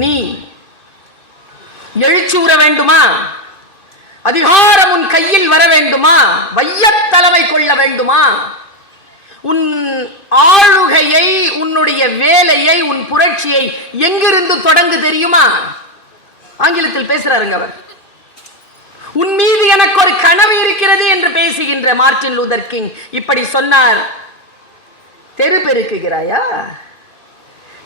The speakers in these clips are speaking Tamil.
நீ எழுச்சி உற வேண்டுமா? அதிகாரம் உன் கையில் வர வேண்டுமா? வையத் தலைமை கொள்ள வேண்டுமா? உன் ஆளுகையை, உன்னுடைய வேலையை, உன் புரட்சியை எங்கிருந்து தொடங்கு தெரியுமா? ஆங்கிலத்தில் பேசுறாருங்க அவர். உன் மீது எனக்கு ஒரு கனவு இருக்கிறது என்று பேசுகின்ற மார்ட்டின் லூதர் கிங் இப்படி சொன்னார். தெரு பெருக்குகிறாயா?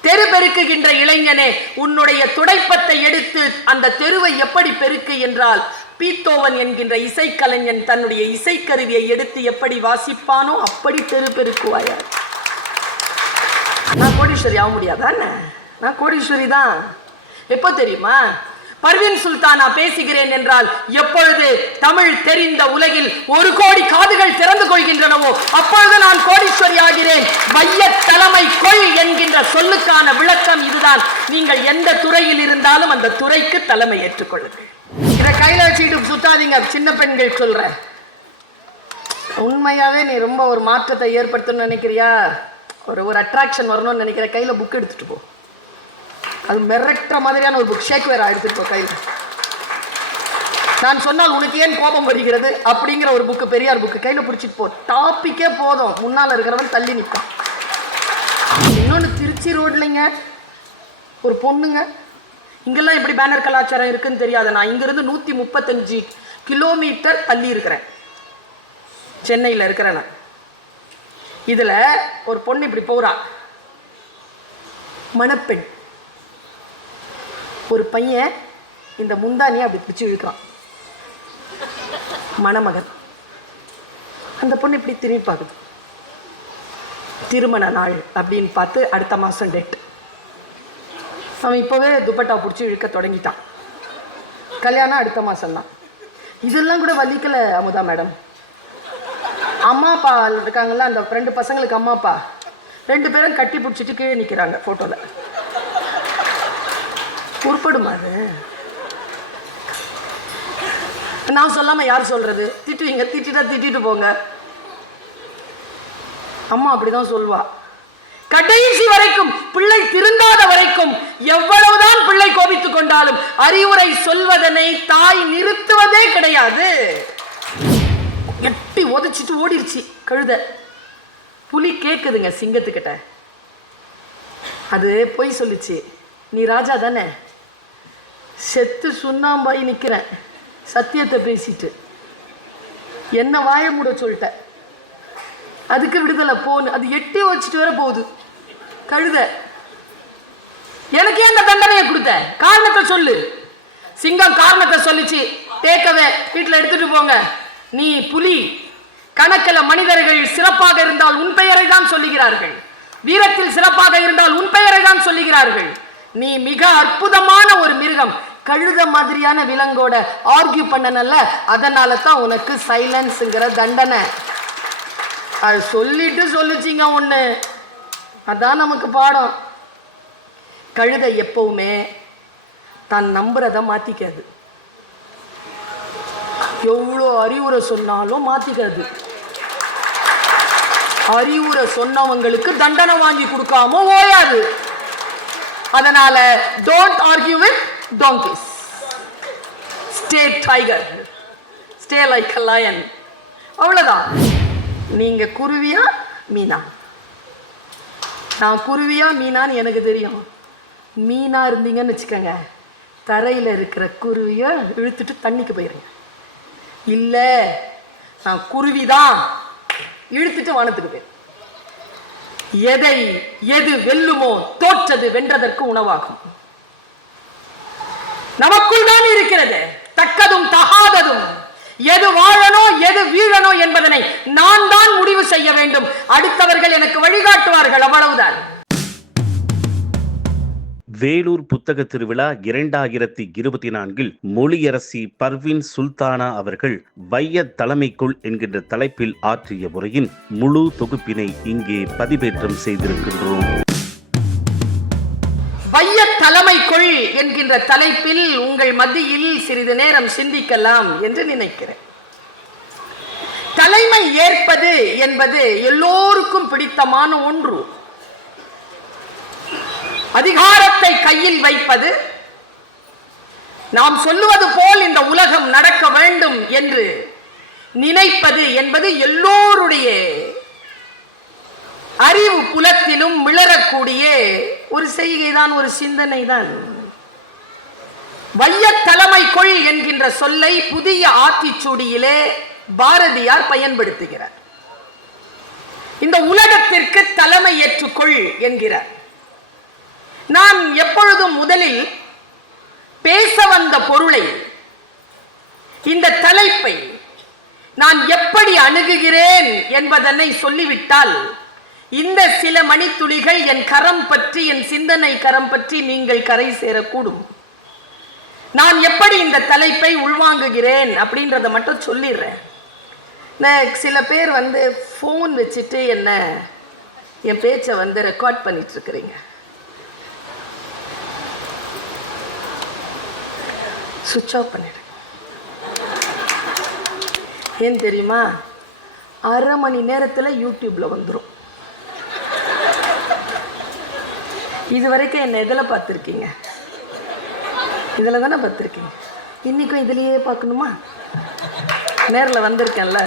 தெரு பெருக்குகின்ற இளைஞனே, உன்னுடைய துடைப்பத்தை எடுத்து அந்த தெருவை எப்படி பெருக்கு என்றால், பீத்தோவன் என்கின்ற இசைக்கலைஞன் தன்னுடைய இசைக்கருவியை எடுத்து எப்படி வாசிப்பானோ அப்படி தெரு பெருக்குவாயா? நான் கோடீஸ்வரி ஆக முடியாதானே? நான் கோடீஸ்வரி தான். எப்போ தெரியுமா? பர்வீன் சுல்தானா பேசுகிறேன் என்றால், எப்பொழுது தமிழ் தெரிந்த உலகில் 1 கோடி காதுகள் திறந்து கொள்கின்றனவோ அப்பொழுது நான் கோடீஸ்வரி ஆகிறேன். வையத் தலைமை கொள் என்கின்ற சொல்லுக்கான விளக்கம் இதுதான். நீங்கள் எந்த துறையில் இருந்தாலும் அந்த துறைக்கு தலைமை ஏற்றுக்கொள்ளுங்கள். இதை கையில வச்சுக்கிட்டு சுத்தாதீங்க. சின்ன பெண்கள் சொல்ற, உண்மையாவே நீ ரொம்ப ஒரு மாற்றத்தை ஏற்படுத்தணும்னு நினைக்கிறியா? ஒரு அட்ராக்ஷன் வரணும்னு நினைக்கிற, கையில புக் எடுத்துட்டு போ. அது மிரட்டுற மாதிரியான ஒரு புக், ஷேக் வேற எடுத்துட்டு போ கையில். நான் சொன்னால் உனக்கு ஏன் கோபம் வருகிறது அப்படிங்கிற ஒரு புக்கு, பெரியார் புக்கு கையில பிடிச்சிட்டு போ. டாபிக்கே போதும், முன்னால் இருக்கிறவன் தள்ளி நிற்கும். இன்னொன்று, திருச்சி ரோட்லைங்க ஒரு பொண்ணுங்க, இங்கெல்லாம் எப்படி பேனர் கலாச்சாரம் இருக்குன்னு தெரியாது. நான் இங்கிருந்து 135 கிலோமீட்டர் தள்ளி இருக்கிறேன், சென்னையில் இருக்கிறேன். இதுல ஒரு பொண்ணு இப்படி போறா, மணப்பெண். ஒரு பையன் இந்த முந்தானியை அப்படி பிடிச்சி இழுக்கிறான், மணமகன். அந்த பொண்ணு இப்படி திரும்பி பார்க்குது. திருமண நாள் அப்படின்னு பார்த்து அடுத்த மாதம் டேட். அவன் இப்போவே துப்பட்டா பிடிச்சி இழுக்க தொடங்கிட்டான். கல்யாணம் அடுத்த மாதம்தான். இதெல்லாம் கூட வலிக்கலை அமுதா மேடம். அம்மா அப்பா இருக்காங்கல்ல, அந்த 2 பசங்களுக்கு அம்மா அப்பா 2 பேரும் கட்டி பிடிச்சிட்டு கீழே நிற்கிறாங்க ஃபோட்டோவில். உருப்படுமா அது? நான் சொல்லாம யார் சொல்றது? திட்டுவீங்க, திட்டா திட்டிட்டு போங்க. அம்மா அப்படிதான் சொல்வா. கடைசி வரைக்கும், பிள்ளை திருந்தாத வரைக்கும், எவ்வளவுதான் பிள்ளை கோபித்துக் கொண்டாலும் அறிவுரை சொல்வதனை தாய் நிறுத்துவதே கிடையாது. எட்டி உதச்சிட்டு ஓடிருச்சு கழுத. புலி கேக்குதுங்க சிங்கத்துக்கிட்ட. அது பொய் சொல்லுச்சு, நீ ராஜா தானே, செத்து சுண்ணாம்பாய் நிற்கிறேன், சத்தியத்தை பேசிட்டு என்ன வாய மூட சொல்லிட்ட, அதுக்கு விடுதலை போன்னு. அது எட்டி வச்சுட்டு வர போகுது கழுத. எனக்கு ஏன் அந்த தண்டனையை கொடுத்த? காரணத்தை சொல்லு. சிங்கம் காரணத்தை சொல்லிச்சு, டேக்கவே வீட்டில் எடுத்துட்டு போங்க. நீ புலி. கணக்கில் மனிதர்கள் சிறப்பாக இருந்தால் உன் பெயரை தான் சொல்லுகிறார்கள், வீரத்தில் சிறப்பாக இருந்தால் உன் பெயரை தான் சொல்லுகிறார்கள். நீ மிக அற்புதமான ஒரு மிருகம். கழுத மாதிரியான விலங்கோட ஆர்கியூ பண்ணனல்ல, அதனால தான் உனக்கு சைலன்ஸ்ங்கிற தண்டனை. அது சொல்லிட்டு சொல்லிச்சிங்க ஒண்ணு, அதான் நமக்கு பாடம். கழுத எப்பவுமே தான் நம்புறத மாத்திக்காது. எவ்வளோ அறிவுரை சொன்னாலும் மாத்திக்காது. அறிவுரை சொன்னவங்களுக்கு தண்டனை வாங்கி கொடுக்காம ஓயாது. அதனால don't argue with donkeys. Stay tiger. Stay like a lion. அவ்வளவுதான். நீங்க குருவியா மீனா? நான் குருவியா மீனான்னு எனக்கு தெரியும். மீனா இருந்தீங்கன்னு வச்சுக்கோங்க, தரையில் இருக்கிற குருவியை இழுத்துட்டு தண்ணிக்கு போயிருங்க. இல்லை, நான் குருவிதான், இழுத்துட்டு வானத்துக்கு போயிரு. எது வெல்லுமோ தோற்றது வென்றதற்கு உணவாகும். நமக்குள் தான் இருக்கிறது தக்கதும் தகாததும். எது வாழணும் எது வீழணும் என்பதனை நான் தான் முடிவு செய்ய வேண்டும். அடுத்தவர்கள் எனக்கு வழிகாட்டுவார்கள், அவ்வளவுதான். வேலூர் புத்தக திருவிழா 2024 மொழியரசி பர்வீன் சுல்தானா அவர்கள் வையத் தலைமைக்குள் என்கின்ற தலைப்பில் ஆற்றிய உரையின் முழு தொகுப்பினை இங்கே பதிவேற்றம் செய்திருக்கின்றோம். வையத் தலைமைக்குள் என்கின்ற தலைப்பில் உங்கள் மத்தியில் சிறிது நேரம் சிந்திக்கலாம் என்று நினைக்கிறேன். தலைமை ஏற்பது என்பது எல்லோருக்கும் பிடித்தமான ஒன்று. அதிகாரத்தை கையில் வைப்பது, நாம் சொல்லுவது போல் இந்த உலகம் நடக்க வேண்டும் என்று நினைப்பது என்பது எல்லோருடைய அறிவு புலத்திலும் மிளறக்கூடிய ஒரு செய்கைதான், ஒரு சிந்தனை தான். வைய தலைமை கொள் என்கின்ற சொல்லை புதிய ஆத்திச்சூடியிலே பாரதியார் பயன்படுத்துகிறார். இந்த உலகத்திற்கு தலைமை ஏற்றுக்கொள் என்கிறார். நான் எப்பொழுதும் முதலில் பேச வந்த பொருளை, இந்த தலைப்பை நான் எப்படி அணுகுகிறேன் என்பதனை சொல்லிவிட்டால் இந்த சில மணித்துளிகள் என் கரம் பற்றி, என் சிந்தனை கரம் பற்றி நீங்கள் கரை சேரக்கூடும். நான் எப்படி இந்த தலைப்பை உள்வாங்குகிறேன் அப்படின்றத மட்டும் சொல்லிடுறேன். சில பேர் ஃபோன் வச்சுட்டு என்ன என் பேச்சை ரெக்கார்ட் பண்ணிட்டு இருக்கிறீங்க. சுவிட்ச் ஆஃப் பண்ணிடுங்க. ஏன் தெரியுமா? அரை மணி நேரத்தில் யூடியூப்ல வந்துடும். இது வரைக்கும் என்ன எதில் பார்த்துருக்கீங்க? இதில் தானே பார்த்துருக்கீங்க. இன்னைக்கும் இதுலேயே பார்க்கணுமா? நேரில் வந்திருக்கேன்ல.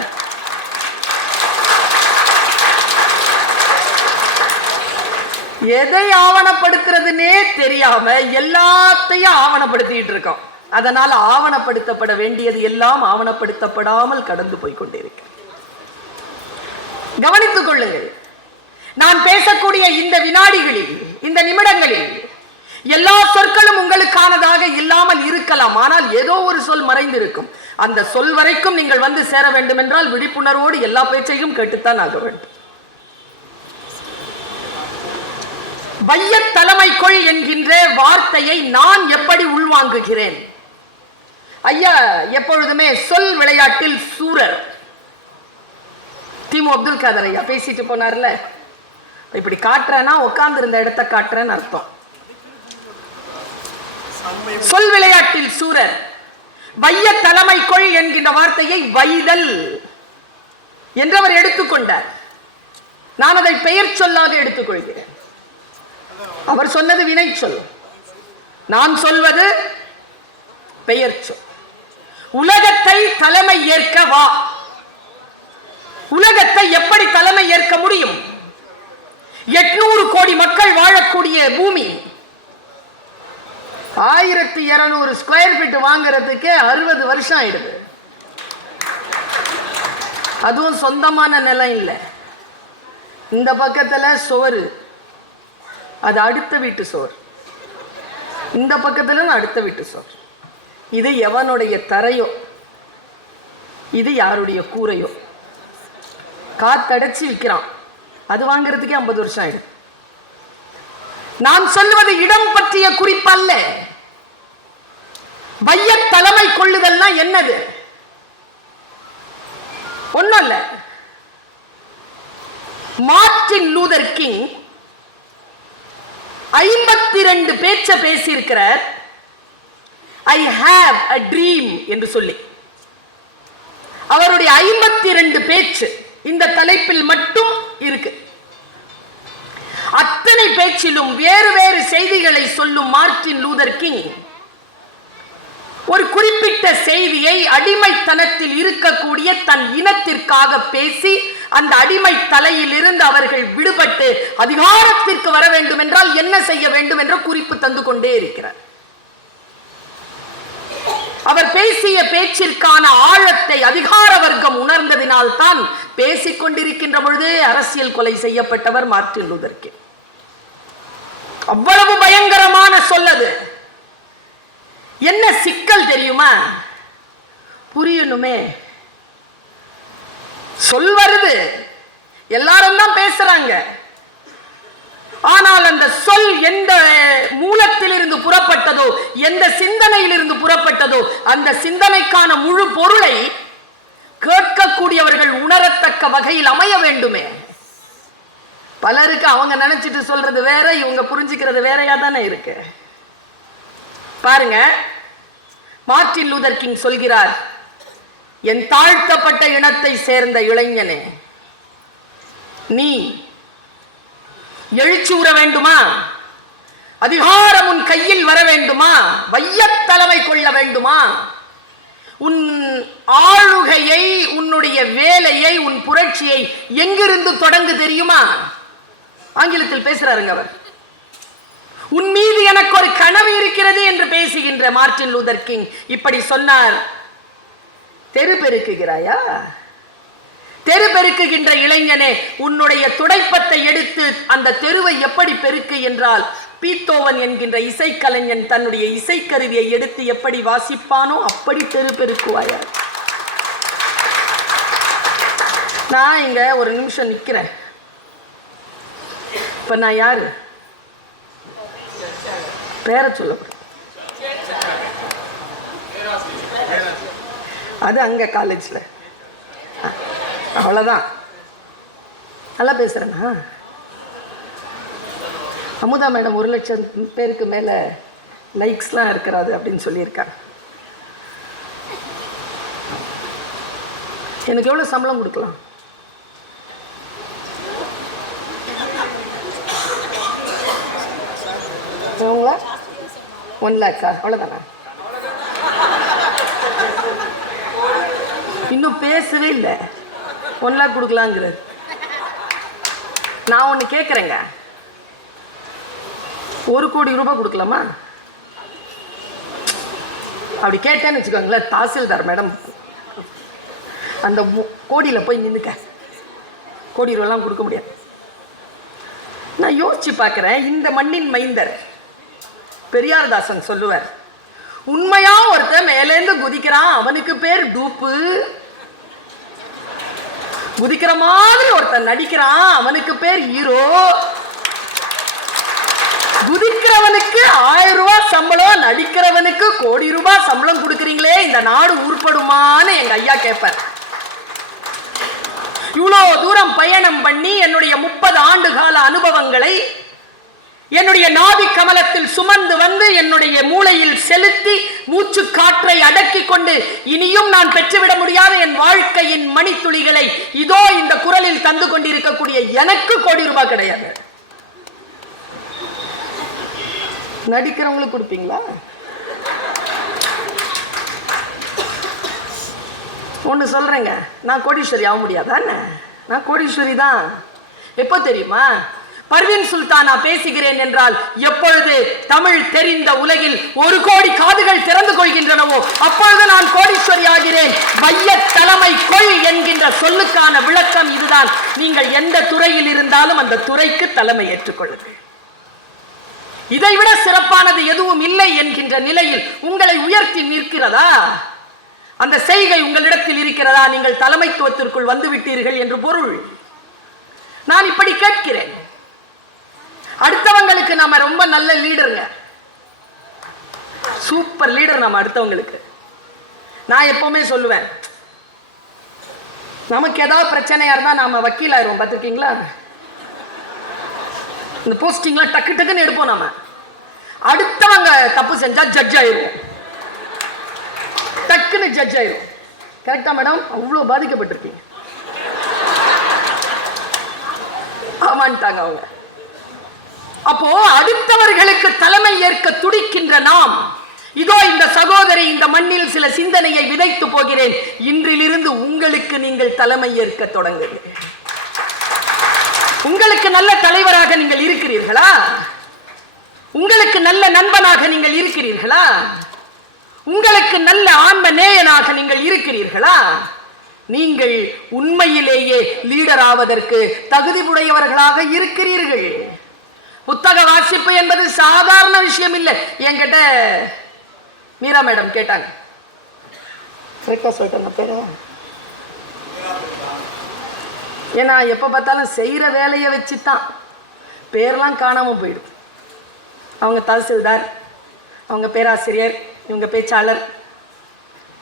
எதை ஆவணப்படுத்துறதுன்னே தெரியாம எல்லாத்தையும் ஆவணப்படுத்திட்டு இருக்கோம். அதனால் ஆவணப்படுத்தப்பட வேண்டியது எல்லாம் ஆவணப்படுத்தப்படாமல் கடந்து போய்கொண்டிருக்க. கவனித்துக் கொள்ளுங்கள். நான் பேசக்கூடிய இந்த வினாடிகளில், இந்த நிமிடங்களில் எல்லா சொற்களும் உங்களுக்கானதாக இல்லாமல் இருக்கலாம். ஆனால் ஏதோ ஒரு சொல் மறைந்திருக்கும். அந்த சொல் வரைக்கும் நீங்கள் சேர வேண்டும் என்றால் விழிப்புணர்வோடு எல்லா பேச்சையும் கேட்டுத்தான் ஆக வேண்டும். வைய தலைமை கொள் என்கின்ற வார்த்தையை நான் எப்படி உள்வாங்குகிறேன்? ஐயா எப்பொழுதுமே சொல் விளையாட்டில் சூரர். திமு அப்துல் காதர் ஐயா பேசிட்டு போனார்ல, இப்படி காட்டுறேன்னா உட்கார்ந்து இருந்த இடத்தை காட்டுறேன்னு அர்த்தம். சொல் விளையாட்டில் சூரர். வைய தலைமை கொள் என்கின்ற வார்த்தையை வைதல் என்றவர் எடுத்துக்கொண்டார். நான் அதை பெயர் சொல்லாக எடுத்துக்கொள்கிறேன். அவர் சொன்னது வினை சொல், நான் சொல்வது பெயர் சொல். உலகத்தை தலைமை ஏற்க வா. உலகத்தை எப்படி தலைமை ஏற்க முடியும்? 800 கோடி மக்கள் வாழக்கூடிய பூமி, 1200 ஸ்கொயர் ஃபீட் வாங்குறதுக்கு 60 வருஷம் ஆயிடுது. அதுவும் சொந்தமான நிலம் இல்லை. இந்த பக்கத்துல சோறு, அது அடுத்த வீட்டு சோறு. இந்த பக்கத்துல அடுத்த வீட்டு சோறு. இது எவனுடைய தரையோ, இது யாருடைய கூரையோ. காத்தடைச்சு விற்கிறான், அது வாங்குறதுக்கே 50 வருஷம் ஆயிடும். நான் சொல்வது இடம் பற்றிய குறிப்பல்ல. வைய தலைமை கொள்ளுதல்னா என்னது? ஒண்ணும் இல்ல. மார்ட்டின் லூதர் கிங் 52 பேச்ச பேசியிருக்கிறார். ஐ ஹாவ் அ ட்ரீம் என்று சொல்லி அவருடைய 52 பேச்சு இந்த தலைப்பில் மட்டும் இருக்கு. அத்தனை பேச்சிலும் வேறு வேறு செய்திகளை சொல்லும் மார்ட்டின் லூதர் கிங் ஒரு குறிப்பிட்ட செய்தியை அடிமைத்தனத்தில் இருக்கக்கூடிய தன் இனத்திற்காக பேசி அந்த அடிமை தலையில் இருந்து அவர்கள் விடுபட்டு அதிகாரத்திற்கு வர வேண்டும் என்றால் என்ன செய்ய வேண்டும் என்ற குறிப்பு தந்து கொண்டே இருக்கிறார். அவர் பேசிய பேச்சிற்கான ஆழத்தை அதிகார வர்க்கம் உணர்ந்ததினால் தான் பேசிக் கொண்டிருக்கின்ற பொழுது அரசியல் கொலை செய்யப்பட்டவர் மார்ட்டின் லூதர் கிங். அவ்வளவு பயங்கரமான சொல்லது. என்ன சிக்கல் தெரியுமா? புரியணுமே. சொல் வருது, எல்லாரும் தான் பேசுறாங்க. ஆனால் அந்த சொல் எந்த மூலத்தில் இருந்து புறப்பட்டதோ, எந்த சிந்தனையில் இருந்து புறப்பட்டதோ, அந்த சிந்தனைக்கான முழு பொருளை கேட்கக்கூடியவர்கள் உணரத்தக்க வகையில் அமைய வேண்டுமே. பலருக்கு அவங்க நினைச்சிட்டு சொல்றது வேற, இவங்க புரிஞ்சுக்கிறது வேறையா தானே இருக்கு. பாருங்க, மார்ட்டின் லூதர் கிங் சொல்கிறார், என் தாழ்த்தப்பட்ட இனத்தை சேர்ந்த இளைஞனே, நீ எழுச்சி உற வேண்டுமா? அதிகாரம் உன் கையில் வர வேண்டுமா? வையத் தலைமை கொள்ள வேண்டுமா? உன் ஆளுகையை, உன்னுடைய வேலையை, உன் புரட்சியை எங்கிருந்து தொடங்கு தெரியுமா? ஆங்கிலத்தில் பேசுறாருங்க அவர். உன் மீது எனக்கு ஒரு கனவு இருக்கிறது என்று பேசுகின்ற மார்ட்டின் லூதர் கிங் இப்படி சொன்னார். தெரு பெருக்குகிறாயா? தெரு பெருக்குகின்ற இளைஞனே, உன்னுடைய துடைப்பத்தை எடுத்து அந்த தெருவை எப்படி பெருக்கு என்றால், பீத்தோவன் என்கின்ற இசைக்கலைஞன் தன்னுடைய இசைக்கருவியை எடுத்து எப்படி வாசிப்பானோ அப்படி தெரு பெருக்குவாயா? நான் இங்க ஒரு நிமிஷம் நிக்கிறேன். இப்ப நான் யாரு? பேரை சொல்லப்படும். அது அங்க காலேஜ்ல. அவ்வளவுதான். நல்லா பேசுறேன்னா? அமுதா மேடம் 1,00,000 பேருக்கு மேல லைக்ஸ்லாம் இருக்கிறாரு அப்படின்னு சொல்லியிருக்காங்க. எனக்கு எவ்வளவு சம்பளம் கொடுக்கலாம்? உங்களா 1 lakh? அவ்வளோதானா? இன்னும் பேசவே இல்லை. 1 lakh கொடுக்கலாங்கிறது. நான் ஒன்று கேட்குறேங்க, 1 கோடி ரூபாய் கொடுக்கலாமா? அப்படி கேட்டேன்னு வச்சுக்கோங்களேன், தாசில்தார் மேடம் அந்த கோடியில் போய் நின்றுக்க, கோடி ரூபாய்லாம் கொடுக்க முடியாது. நான் யோசிச்சு பார்க்குறேன், இந்த மண்ணின் மைந்தர் பெரியார்தாசன் சொல்லுவார், உண்மையா ஒருத்தன் மேலேந்து குதிக்கிறான் அவனுக்கு பேர் டூப்பு, குதிக்கிற மாதிரி ஒருத்தன் நடிக்கிறான் அவனுக்கு பேர் ஹீரோ, குதிக்கிறவனுக்கு 1000 ரூபாய் சம்பளம், நடிக்கிறவனுக்கு கோடி ரூபாய் சம்பளம் கொடுக்குறீங்களே, இந்த நாடு உருப்படுமான்னு எங்க ஐயா கேட்பார். இவ்வளோ தூரம் பயணம் பண்ணி என்னுடைய 30 ஆண்டு கால அனுபவங்களை என்னுடைய நாபி கமலத்தில் சுமந்து வந்து என்னுடைய மூளையில் செலுத்தி மூச்சு காற்றை அடக்கி கொண்டு இனியும் நான் பெற்றுவிட முடியாத என் வாழ்க்கையின் மணித்துளிகளை இதோ இந்த குரலில் தந்து கொண்டிருக்கக்கூடிய எனக்கு கோடி ரூபாய் கிடையாது. நடிக்கிறவங்களுக்கு கொடுப்பீங்களா? ஒன்று சொல்றேங்க, நான் கோடீஸ்வரி ஆக முடியாதானே? நான் கோடீஸ்வரி தான். எப்போ தெரியுமா? பர்வீன் சுல்தானா பேசுகிறேன் என்றால் எப்பொழுது தமிழ் தெரிந்த உலகில் 1 கோடி காதுகள் திறந்து கொள்கின்றனவோ அப்பொழுது நான் கோடீஸ்வரி ஆகிறேன். வைய தலைமை கொள் என்கின்ற சொல்லுக்கான விளக்கம் இதுதான். நீங்கள் எந்த துறையில் இருந்தாலும் அந்த துறைக்கு தலைமை ஏற்றுக்கொள்ளுங்கள். இதைவிட சிறப்பானது எதுவும் இல்லை என்கின்ற நிலையில் உங்களை உயர்த்தி நிற்கிறதா? அந்த செய்கை உங்களிடத்தில் இருக்கிறதா? நீங்கள் தலைமைத்துவத்திற்குள் வந்துவிட்டீர்கள் என்று பொருள். நான் இப்படி கேட்கிறேன். அடுத்தவங்களுக்கு நாம ரொம்ப நல்ல லீடருங்க, சூப்பர் லீடர் நாம அடுத்தவங்களுக்கு. நான் எப்பவுமே சொல்லுவேன், நமக்கு ஏதாவது பிரச்சனையா இருந்தா நாம வக்கீல் ஆயிரும். பார்த்துருக்கீங்களா? இந்த போஸ்டிங்லாம் டக்கு டக்குன்னு எடுப்போம். நாம அடுத்தவங்க தப்பு செஞ்சா ஜட்ஜ் ஆயிரும், டக்குன்னு ஜட்ஜ் ஆயிரும். கரெக்டா மேடம்? அவ்வளோ பாதிக்கப்பட்டிருக்கீங்க. ஆமான்ட்டாங்க அவங்க. அப்போ அடுத்தவர்களுக்கு தலைமை ஏற்க துடிக்கின்ற நாம், இதோ இந்த சகோதரி இந்த மண்ணில் சில சிந்தனையை விதைத்து போகிறேன். இன்றிலிருந்து உங்களுக்கு நீங்கள் தலைமை ஏற்க தொடங்குங்கள். உங்களுக்கு நல்ல தலைவராக நீங்கள் இருக்கிறீர்களா? உங்களுக்கு நல்ல நண்பனாக நீங்கள் இருக்கிறீர்களா? உங்களுக்கு நல்ல ஆன்ம நேயனாக நீங்கள் இருக்கிறீர்களா? நீங்கள் உண்மையிலேயே லீடர் ஆவதற்கு தகுதி உடையவர்களாக இருக்கிறீர்கள். புத்தக வாசிப்பு என்பது சாதாரண விஷயம் இல்லை. என்கிட்ட மீரா மேடம் கேட்டாங்க, கரெக்டா சொல்லிட்டேன் பேர, ஏன்னா எப்ப பார்த்தாலும் செய்யற வேலையை வச்சுதான் பேர்லாம் காணாம போயிடும். அவங்க தாசில்தார், அவங்க பேராசிரியர், இவங்க பேச்சாளர்,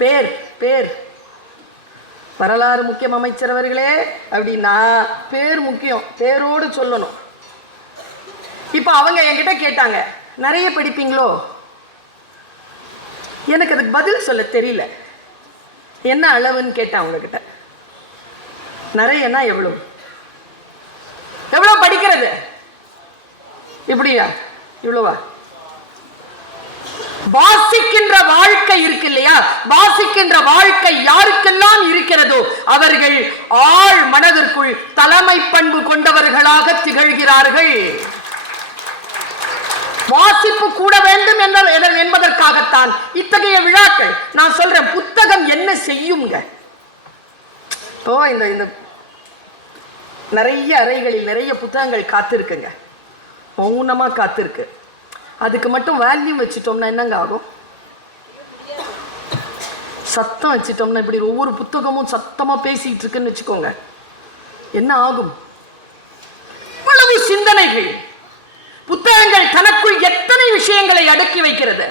பேர் பேர் வரலாறு முக்கியம் அமைச்சர் அவர்களே அப்படின்னா பேர் முக்கியம், பேரோடு சொல்லணும். இப்ப அவங்க என்கிட்ட கேட்டாங்க, நிறைய படிப்பீங்களோ? எனக்கு அதுக்கு பதில் சொல்ல தெரியல. என்ன அளவுன்னு கேட்டேன் அவங்க கிட்ட. நிறையன்னா எவ்வளவு? எவ்வளவு படிக்கிறது? இப்படியா? இவ்வளவா? வாசிக்கின்ற வாழ்க்கை இருக்கு இல்லையா, வாசிக்கின்ற வாழ்க்கை யாருக்கெல்லாம் இருக்கிறதோ அவர்கள் ஆழ் மனதிற்குள் தலைமை பண்பு கொண்டவர்களாக திகழ்கிறார்கள். வாசிப்பு கூட வேண்டும் என்பதற்காகத்தான் இத்தகைய விழாக்கள். நான் சொல்றேன், புத்தகம் என்ன செய்யுங்க. இப்போ இந்த நிறைய அறைகளில் நிறைய புத்தகங்கள் காத்திருக்குங்க, மௌனமா காத்திருக்கு. அதுக்கு மட்டும் வேல்யூம் வச்சுட்டோம்னா என்னங்க ஆகும்? சத்தம் வச்சுட்டோம்னா, இப்படி ஒவ்வொரு புத்தகமும் சத்தமா பேசிட்டு இருக்குன்னு வச்சுக்கோங்க, என்ன ஆகும்? இவ்வளவு சிந்தனைகள், புத்தகங்கள் தனக்குள் எத்தனை விஷயங்களை அடக்கி வைக்கிறது.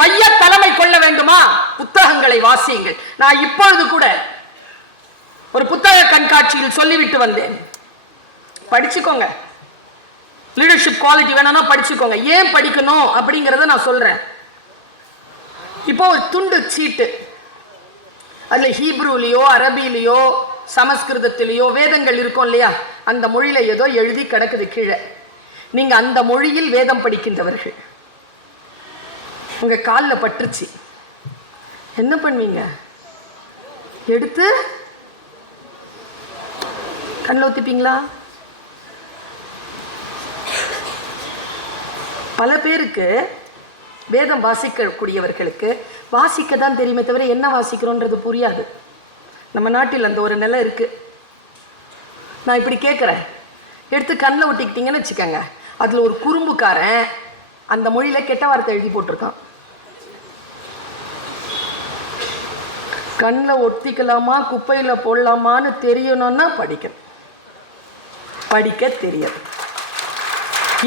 வைய தலைமை கொள்ள வேண்டுமா? புத்தகங்களை வாசியுங்கள். நான் இப்பொழுது கூட ஒரு புத்தக கண்காட்சியில் சொல்லிவிட்டு வந்தேன், படிச்சுக்கோங்க. லீடர்ஷிப் குவாலிட்டி வேணும்னா படிச்சுக்கோங்க. ஏன் படிக்கணும் அப்படிங்கிறத நான் சொல்றேன். இப்போ ஒரு துண்டு சீட்டு, அதுல ஹீப்ரூலையோ அரபிலையோ சமஸ்கிருதத்திலேயோ வேதங்கள் இருக்கும் இல்லையா, அந்த மொழியில ஏதோ எழுதி கிடக்குது கீழே. நீங்க அந்த மொழியில் வேதம் படிக்கின்றவர்கள், உங்க காலில் பட்டுருச்சு, என்ன பண்ணுவீங்க? எடுத்து கண்ணில் ஊத்திப்பீங்களா? பல பேருக்கு வேதம் வாசிக்கக்கூடியவர்களுக்கு வாசிக்க தான் தெரியுமே தவிர என்ன வாசிக்கிறோன்றது புரியாது. நம்ம நாட்டில் அந்த ஒரு நிலை இருக்கு. நான் இப்படி கேட்குறேன், எடுத்து கண்ணில் ஒட்டிக்கிட்டீங்கன்னு வச்சுக்கோங்க, அதில் ஒரு குறும்புக்காரன் அந்த மொழியில் கெட்ட வார்த்தை எழுதி போட்டிருக்கான். கண்ணில் ஒட்டிக்கலாமா குப்பையில் போடலாமான்னு தெரியணும்னா படிக்கணும். படிக்க தெரியாது.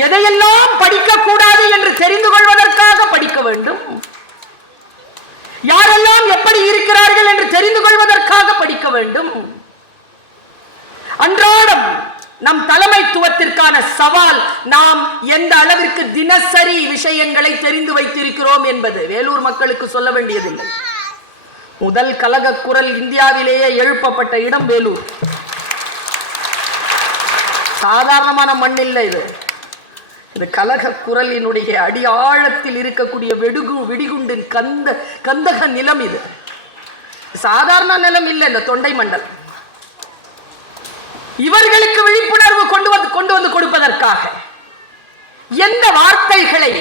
எதையெல்லாம் படிக்க கூடாது என்று தெரிந்து கொள்வதற்காக படிக்க வேண்டும். யாரெல்லாம் எப்படி இருக்கிறார்கள் என்று தெரிந்து கொள்வதற்காக படிக்க வேண்டும். அன்றாடம் நம் தலைமைத்துவத்திற்கான சவால், நாம் எந்த அளவிற்கு தினசரி விஷயங்களை தெரிந்து வைத்திருக்கிறோம் என்பது வேலூர் மக்களுக்கு சொல்ல வேண்டியதில்லை. முதல் கலக குரல் இந்தியாவிலேயே எழுப்பப்பட்ட இடம் வேலூர். சாதாரணமான மண் இல்லை இது. இந்த கலக குரலினுடைய அடி ஆழத்தில் இருக்கக்கூடிய வெடிகுண்டின் கந்தக நிலம் இது. சாதாரண நிலம் இல்லை இந்த தொண்டை மண்டல். இவர்களுக்கு விழிப்புணர்வு கொண்டு வந்து கொடுப்பதற்காக எந்த வார்த்தைகளை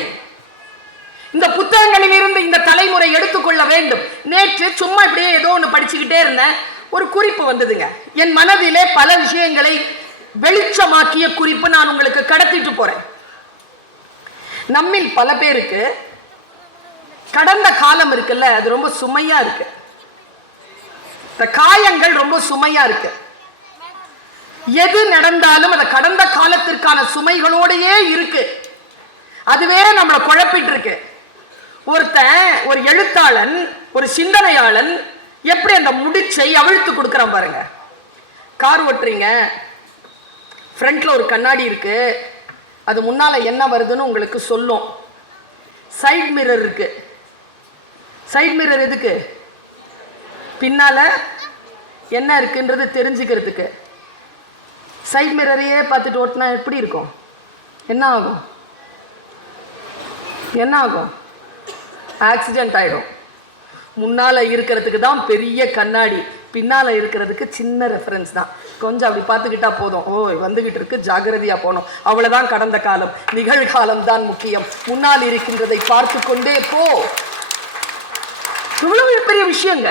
இந்த புத்தகங்களில் இருந்து இந்த தலைமுறை எடுத்துக்கொள்ள வேண்டும். நேற்று சும்மா இப்படியே ஏதோ ஒன்று படிச்சுக்கிட்டே இருந்தேன், ஒரு குறிப்பு வந்ததுங்க. என் மனதிலே பல விஷயங்களை வெளிச்சமாக்கிய குறிப்பு நான் உங்களுக்கு கடத்திட்டு போறேன். நம்மில் பல பேருக்கு கடந்த காலம் இருக்குல்ல, அது ரொம்ப சுமையா இருக்கு. இந்த காயங்கள் ரொம்ப சுமையா இருக்கு. எது நடந்தாலும் அந்த கடந்த காலத்திற்கான சுமைகளோடையே இருக்கு. அதுவே நம்மளை குழப்பிட்டு இருக்கு. ஒரு எழுத்தாளன், ஒரு சிந்தனையாளன் எப்படி அந்த முடிச்சை அவிழ்த்து கொடுக்குறான் பாருங்க. கார் ஓட்டுறீங்க, ஃப்ரண்ட்ல ஒரு கண்ணாடி இருக்கு, அது முன்னால என்ன வருதுன்னு உங்களுக்கு சொல்லும். சைட் மிரர் இருக்கு. சைட் மிரர் எதுக்கு? பின்னால என்ன இருக்குன்றது தெரிஞ்சுக்கிறதுக்கு. சைட் மிரரையே பார்த்துட்டு ஓட்டினா எப்படி இருக்கும்? என்ன ஆகும்? என்ன ஆகும்? ஆக்சிடென்ட் ஆயிடும். முன்னால இருக்கிறதுக்கு தான் பெரிய கண்ணாடி, பின்னால இருக்கிறதுக்கு சின்ன ரெஃபரன்ஸ் தான். கொஞ்சம் அப்படி பார்த்துக்கிட்டா போதும், ஓ வந்துகிட்டு இருக்கு, ஜாகிரதையா போனோம், அவ்வளவுதான். கடந்த காலம், நிகழ்காலம் தான் முக்கியம். முன்னால் இருக்கின்றதை பார்த்து கொண்டே போ. இவ்வளவு பெரிய விஷயங்க.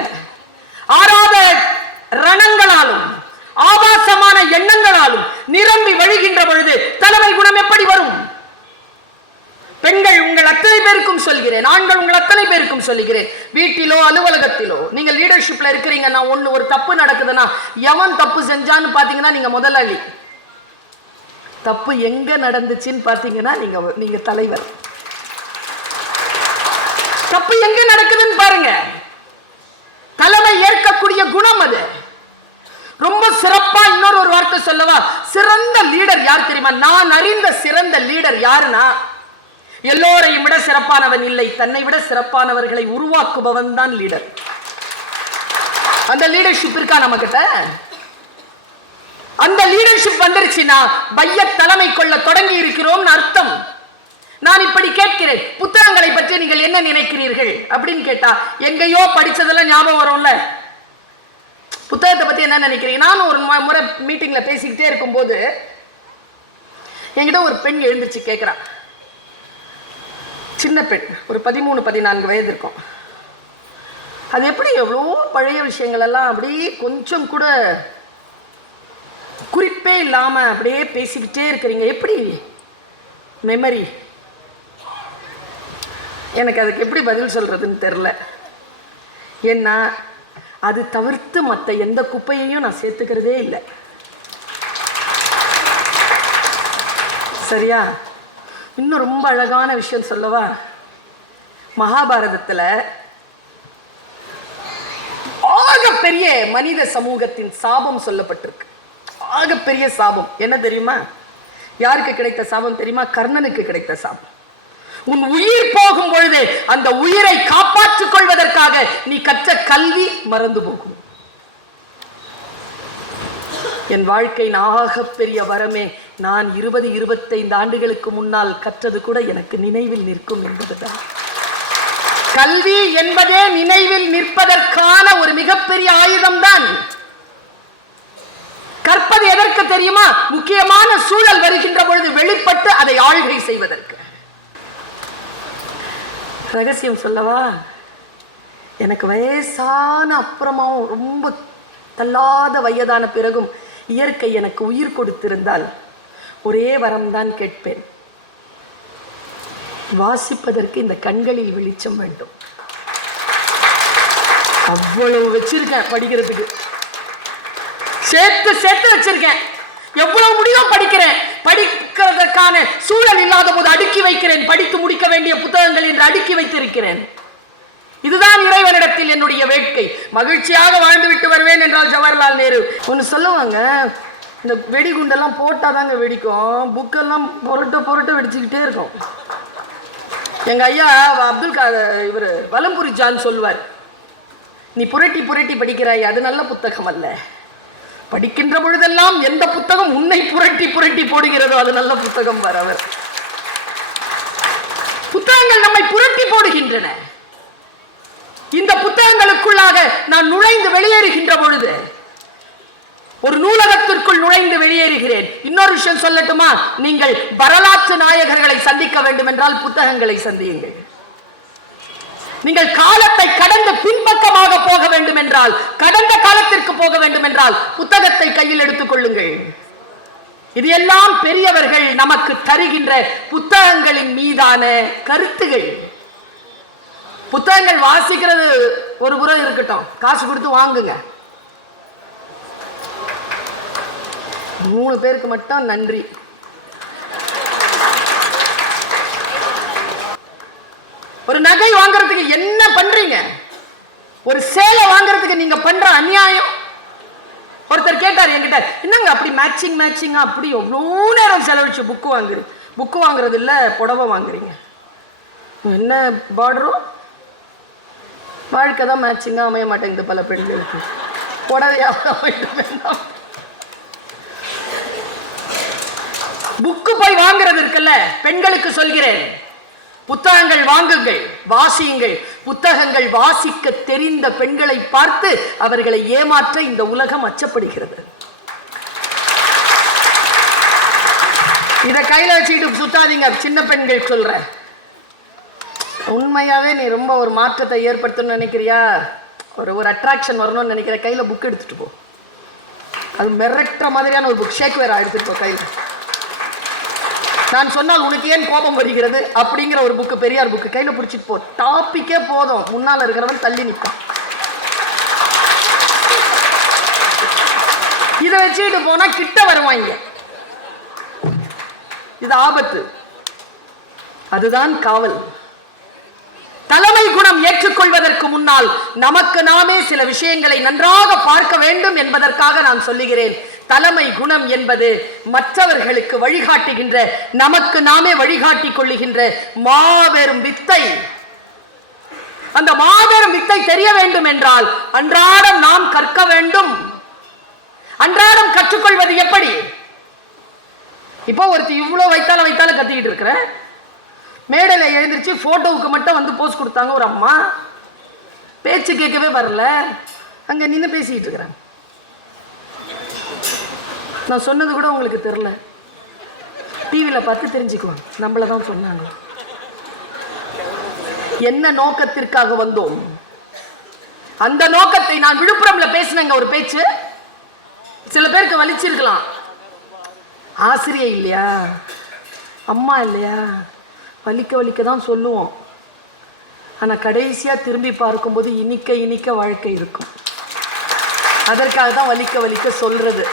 ஆறாத ரணங்களாலும் ஆபாசமான எண்ணங்களாலும் நிரம்பி வழிகின்ற பொழுது தலைமை குணம் எப்படி வரும்? பெண்கள் உங்கள் அத்தனை பேருக்கும் சொல்கிறேன், ஆண்கள் உங்கள் அத்தனை பேருக்கும் சொல்கிறேன், வீட்டிலோ அலுவலகத்திலோ நீங்க லீடர்ஷிப்ல இருக்கிறீங்கன்னா, ஒரு தப்பு நடக்குதுன்னா எவன் தப்பு செஞ்சான்னு பாத்தீங்கன்னா நீங்க முதலாளி. தப்பு எங்க நடந்துச்சுன்னு பாத்தீங்கன்னா நீங்க தலைவர். தப்பு எங்க நடக்குதுன்னு பாருங்க. தலைமை ஏற்கக்கூடிய குணம் அது. ரொம்ப சிறப்பா இன்னொரு வார்த்தை சொல்லவா? சிறந்த லீடர் யார் தெரியுமா? நான் அறிந்த சிறந்த லீடர் யாருன்னா, எல்லோரையும் விட சிறப்பானவன் இல்லை, தன்னை விட சிறப்பானவர்களை உருவாக்குபவன் தான் லீடர். அந்த லீடர்ஷிப் இருக்கா நம்ம கிட்ட? அந்த லீடர்ஷிப் வந்துருச்சுன்னா பைய தலைமை கொள்ள தொடங்கி இருக்கிறோம் அர்த்தம். நான் இப்படி கேட்கிறேன், புத்தகங்களை பற்றி நீங்கள் என்ன நினைக்கிறீர்கள் அப்படின்னு கேட்டா எங்கேயோ படிச்சதெல்லாம் ஞாபகம் வரும்ல. புத்தகத்தை பத்தி என்ன நினைக்கிறீங்க? நானும் ஒரு முறை மீட்டிங்ல பேசிக்கிட்டே இருக்கும்போது என்கிட்ட ஒரு பெண் எழுந்திருச்சு கேட்கிறா. சின்ன பெண், ஒரு 13-14 வயது இருக்கும். அது எப்படி எவ்வளோ பழைய விஷயங்கள் எல்லாம் அப்படியே கொஞ்சம் கூட குறிப்பே இல்லாம அப்படியே பேசிக்கிட்டே இருக்கிறீங்க, எப்படி மெமரி? எனக்கு அதுக்கு எப்படி பதில் சொல்றதுன்னு தெரில. ஏன்னா அது தவிர்த்து மற்ற எந்த குப்பையையும் நான் சேர்த்துக்கிறதே இல்லை. சரியா? இன்னும் ரொம்ப அழகான விஷயம் சொல்லவா? மகாபாரதத்தில் ஆகப்பெரிய மனித சமூகத்தின் சாபம் சொல்லப்பட்டிருக்கு. ஆகப்பெரிய சாபம் என்ன தெரியுமா? யாருக்கு கிடைத்த சாபம் தெரியுமா? கர்ணனுக்கு கிடைத்த சாபம். உன் உயிர் போகும் பொழுது அந்த உயிரை காப்பாற்றிக் கொள்வதற்காக நீ கற்ற கல்வி மறந்து போகும். என் வாழ்க்கையின் ஆகப்பெரிய வரமே நான் 20-25 ஆண்டுகளுக்கு முன்னால் கற்றது கூட எனக்கு நினைவில் நிற்கும் என்பதுதான். கல்வி என்பதே நினைவில் நிற்பதற்கான ஒரு மிகப்பெரிய ஆயுதம் தான். கற்பது எதற்கு தெரியுமா? முக்கியமான சூழல் வருகின்ற பொழுது வெளிப்பட்டு அதை ஆள்கை செய்வதற்கு. ரகசியம் சொல்லவா? எனக்கு வயசான அப்புறமாவும் ரொம்ப தள்ளாத வயதான பிறகும் இயற்கை எனக்கு உயிர் கொடுத்திருந்தால் ஒரே வரம்தான் கேட்பேன். வாசிப்பதற்கு இந்த கண்களில் வெளிச்சம் வேண்டும். அவ்வளவு வச்சிருக்கேன் படிக்கிறதுக்கு, சேர்த்து சேர்த்து வச்சிருக்கேன். எவ்வளவு முடியும் படிக்கிறேன். படிக்கிறதுக்கான சூழல் இல்லாத போது அடுக்கி வைக்கிறேன். படித்து முடிக்க வேண்டிய புத்தகங்கள் என்று அடுக்கி வைத்திருக்கிறேன். இதுதான் இறைவனிடத்தில் என்னுடைய வேட்கை. மகிழ்ச்சியாக வாழ்ந்துவிட்டு வருவேன் என்றால் ஜவஹர்லால் நேரு ஒன்று சொல்லுவாங்க, இந்த வெடிகுண்டெல்லாம் போட்டாதாங்க வெடிக்கும், புக்கெல்லாம் பொருட்ட வெடிச்சுக்கிட்டே இருக்கும். எங்க ஐயா இவர் வலம்புரி ஜான் சொல்லுவார், நீ புரட்டி புரட்டி படிக்கிறாய், அது நல்ல புத்தகம் அல்ல. படிக்கின்ற பொழுதெல்லாம் எந்த புத்தகம் உன்னை புரட்டி புரட்டி போடுகிறதோ அது நல்ல புத்தகம். அவர் புத்தகங்கள் நம்மை புரட்டி போடுகின்றன. இந்த புத்தகங்களுக்குள்ளாக நான் நுழைந்து வெளியேறுகின்ற பொழுது, ஒரு நூலகத்திற்குள் நுழைந்து வெளியேறுகிறேன். இன்னொரு விஷயம் சொல்லட்டுமா? நீங்கள் வரலாற்று நாயகர்களை சந்திக்க வேண்டும் என்றால் புத்தகங்களை சந்தியுங்கள். நீங்கள் காலத்தை கடந்து பின்பக்கமாக போக வேண்டும் என்றால், கடந்த காலத்திற்கு போக வேண்டும் என்றால் புத்தகத்தை கையில் எடுத்துக் கொள்ளுங்கள். இது எல்லாம் பெரியவர்கள் நமக்கு தருகின்ற புத்தகங்களின் மீதான கருத்துகள். புத்தகங்கள் வாசிக்கிறது ஒரு புறம் இருக்கட்டும், காசு கொடுத்து வாங்குங்க. 3 பேருக்கு மட்டும் நன்றி. ஒரு நகை வாங்குறதுக்கு என்ன பண்றீங்க? ஒரு சேலை வாங்குறதுக்கு நீங்க பண்ற அநியாயம். ஒருத்தர் கேட்டார் என்கிட்ட, என்னங்க அப்படி மேட்சிங்கா அப்படி எவ்வளோ நேரம் செலவழிச்சு புக்கு வாங்குறது இல்ல, புடவை வாங்குறீங்க. என்ன பார்டரும் வாழ்க்கை தான் மேட்சிங்கா அமைய மாட்டேங்குது பல பெண்களுக்கு. புடவையாக வேண்டாம், புக்கு போய் வாங்குறது இருக்குல்ல. பெண்களுக்கு சொல்கிறேன், புத்தகங்கள் வாங்குங்கள், வாசியுங்கள். புத்தகங்கள் வாசிக்க தெரிந்த பெண்களை பார்த்து அவர்களை ஏமாற்ற இந்த உலகம் அச்சப்படுகிறது. இத கையில வச்சுக்கிட்டு சுத்தாதீங்க. சின்ன பெண்கள் சொல்ற, உண்மையாவே நீ ரொம்ப ஒரு மாற்றத்தை ஏற்படுத்தணும்னு நினைக்கிறியா, ஒரு அட்ராக்ஷன் வரணும்னு நினைக்கிற, கையில புக் எடுத்துட்டு போ. அது மிரட்டுற மாதிரியான ஒரு புக், ஷேக் வேற எடுத்துட்டு போ கையில. நான் சொன்னால் உனக்கு ஏன் கோபம் வருகிறது அப்படிங்கிற ஒரு புக்கு, பெரியார் புக்கு கையில பிடிச்சிட்டு போ. டாபிக்கே போதும், முன்னால இருக்கிறவன் தள்ளி நிற்கான். இதை வச்சுக்கிட்டு போனா கிட்ட வருவாங்க. இது ஆபத்து. அதுதான் காவல். தலைமை குணம் ஏற்றுக்கொள்வதற்கு முன்னால் நமக்கு நாமே சில விஷயங்களை நன்றாக பார்க்க வேண்டும் என்பதற்காக நான் சொல்லுகிறேன். தலைமை குணம் என்பது மற்றவர்களுக்கு வழிகாட்டுகின்ற, நமக்கு நாமே வழிகாட்டிக் கொள்ளுகின்ற மாபெரும் வித்தை. அந்த மாபெரும் வித்தை தெரிய வேண்டும் என்றால் அன்றாடம் நாம் கற்க வேண்டும். அன்றாடம் கற்றுக்கொள்வது எப்படி? இப்போ ஒருத்தி இவ்வளவு வைத்தாலும் கத்திக்கிட்டு இருக்கிற, மேடையில் எழுந்திரிச்சு ஃபோட்டோவுக்கு மட்டும் வந்து போஸ்ட் கொடுத்தாங்க ஒரு அம்மா. பேச்சு கேட்கவே வரல, அங்கே நின்று பேசிக்கிட்டு இருக்கிறாங்க. நான் சொன்னது கூட உங்களுக்கு தெரில, டிவியில் பார்த்து தெரிஞ்சுக்குவாங்க, நம்மள தான் சொன்னாங்க. என்ன நோக்கத்திற்காக வந்தோம், அந்த நோக்கத்தை நான் விழுப்புரம்ல பேசினேங்க ஒரு பேச்சு. சில பேருக்கு வலிச்சிருக்கலாம். ஆசிரியை இல்லையா, அம்மா இல்லையா, வலிக்க வலிக்க தான் சொல்லுவோம். ஆனால் கடைசியாக திரும்பி பார்க்கும்போது இனிக்க இனிக்க வாழ்க்கை இருக்கும். அதற்காக தான் வலிக்க வலிக்க சொல்றது.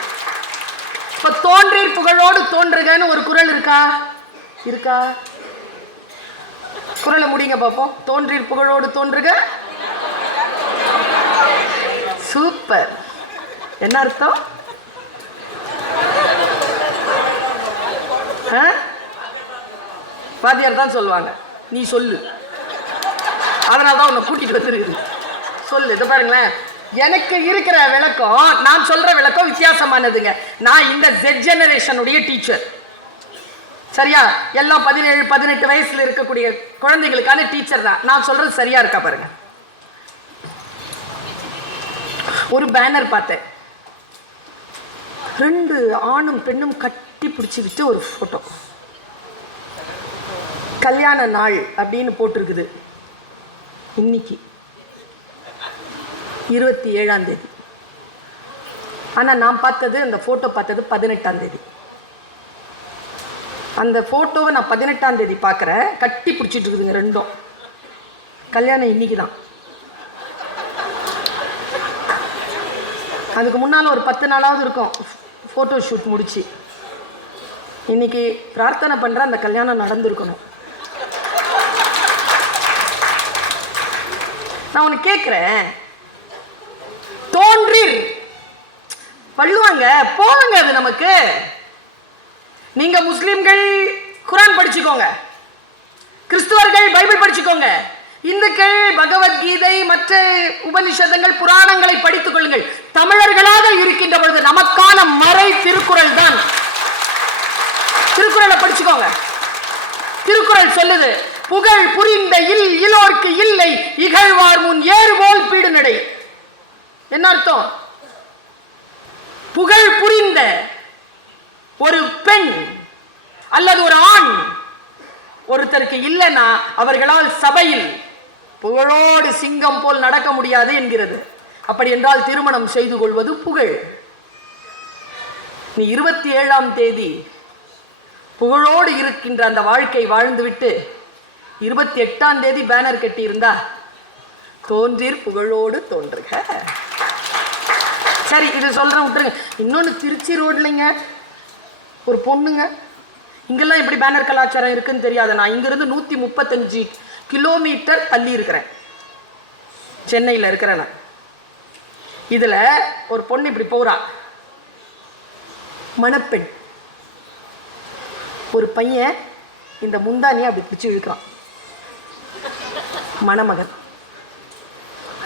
இப்போ தோன்றீர் புகழோடு தோன்றுகன்னு ஒரு குறள் இருக்கா? இருக்கா? குறளை முடிங்க பார்ப்போம். தோன்றீர் புகழோடு தோன்றுக. சூப்பர். என்ன அர்த்தம்? வாத்தியார் தான் சொல்லுவாங்க, நீ சொல்லு, அதனால தான் உன்னை கூட்டிட்டு வந்துருக்குது. சொல்லு. இதை பாருங்களேன், எனக்கு இருக்கிற விளக்கம், நான் சொல்ற விளக்கம் வித்தியாசமானதுங்க. நான் இந்த Z ஜெனரேஷனுடைய டீச்சர், சரியா? எல்லாம் 17-18 வயசுல இருக்கக்கூடிய குழந்தைகளுக்கான டீச்சர் தான். நான் சொல்றது சரியா இருக்கா பாருங்க. ஒரு பேனர் பார்த்தேன், 2 ஆணும் பெண்ணும் கட்டி பிடிச்சிக்கிட்டு ஒரு போட்டோ, கல்யாண நாள் அப்படின்னு போட்டிருக்குது. இன்னைக்கு 27ஆம் தேதி. ஆனால் நான் பார்த்தது, அந்த ஃபோட்டோ பார்த்தது 18ஆம் தேதி. அந்த ஃபோட்டோவை நான் 18ஆம் தேதி பார்க்குறேன், கட்டி பிடிச்சிட்டு இருக்குதுங்க ரெண்டும். கல்யாணம் இன்னைக்கு தான். அதுக்கு முன்னால் ஒரு 10 நாளாவது இருக்கும் ஃபோட்டோ ஷூட் முடிச்சு. இன்னைக்கு பிரார்த்தனை பண்ணுற அந்த கல்யாணம் நடந்திருக்கணும். நான் உனக்கு கேட்குறேன், தோன்றீர் பள்ளுவாங்க போவாங்க, அது நமக்கு. நீங்க முஸ்லிம்கள் குரான் படிச்சுக்கோங்க, கிறிஸ்துவர்கள் பைபிள் படிச்சுக்கோங்க, இந்துக்கள் பகவத்கீதை மற்ற உபனிஷதங்கள் புராணங்களை படித்துக் கொள்ளுங்கள். தமிழர்களாக இருக்கின்ற பொழுது நமக்கான மறை திருக்குறள் தான். திருக்குறளை படிச்சுக்கோங்க. திருக்குறள் சொல்லுது, புகழ் புரிந்த இலோர்க்கு இல்லை, இகழ்வார் முன் ஏறுபோல் பீடு நடை. என்ன அர்த்தம்? புகழ் புரிந்த ஒரு பெண் அல்லது ஒரு ஆண் ஒருத்தருக்கு இல்லைன்னா அவர்களால் சபையில் புகழோடு சிங்கம் போல் நடக்க முடியாது என்கிறது. அப்படி என்றால் திருமணம் செய்து கொள்வது புகழ். நீ 27ஆம் தேதி புகழோடு இருக்கின்ற அந்த வாழ்க்கை வாழ்ந்துவிட்டு 28ஆம் தேதி பேனர் கட்டி இருந்தா தோன்றீர் புகழோடு தோன்றுக. சரி, இது சொல்றேன், விட்டுருங்க. இன்னொன்று, திருச்சி ரோட்லைங்க ஒரு பொண்ணுங்க, இங்கெல்லாம் எப்படி பேனர் கலாச்சாரம் இருக்குன்னு தெரியாது. நான் இங்கிருந்து 135 கிலோமீட்டர் தள்ளி இருக்கிறேன், சென்னையில் இருக்கிறேன் நான். இதில் ஒரு பொண்ணு இப்படி போறா, மணப்பெண். ஒரு பையன் இந்த முந்தானியை அப்படி பிடிச்சி இழுக்கிறான், மணமகன்.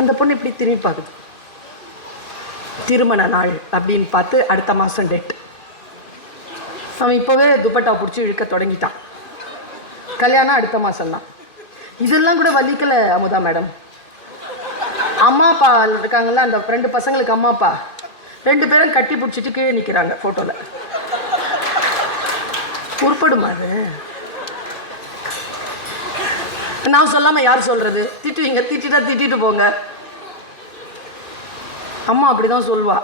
அந்த பொண்ணு இப்படி திரும்பி பார்க்குது. திருமண நாள் அப்படின்னு பார்த்து அடுத்த மாதம் டேட். அவன் இப்போவே துப்பட்டா பிடிச்சி இழுக்க தொடங்கிட்டான். கல்யாணம் அடுத்த மாதம்தான். இதெல்லாம் கூட வலிக்கலை அமுதா மேடம். அம்மா அப்பா இருக்காங்கல்ல, அந்த 2 பசங்களுக்கு அம்மா அப்பா 2 பேரும் கட்டி பிடிச்சிட்டு கீழே நிற்கிறாங்க ஃபோட்டோவில். உருப்படுமா அது? நான் சொல்லாமல் யார் சொல்கிறது? திட்டுவீங்க, திட்டிட்டா திட்டிட்டு போங்க. அம்மா அப்படிதான் சொல்வா.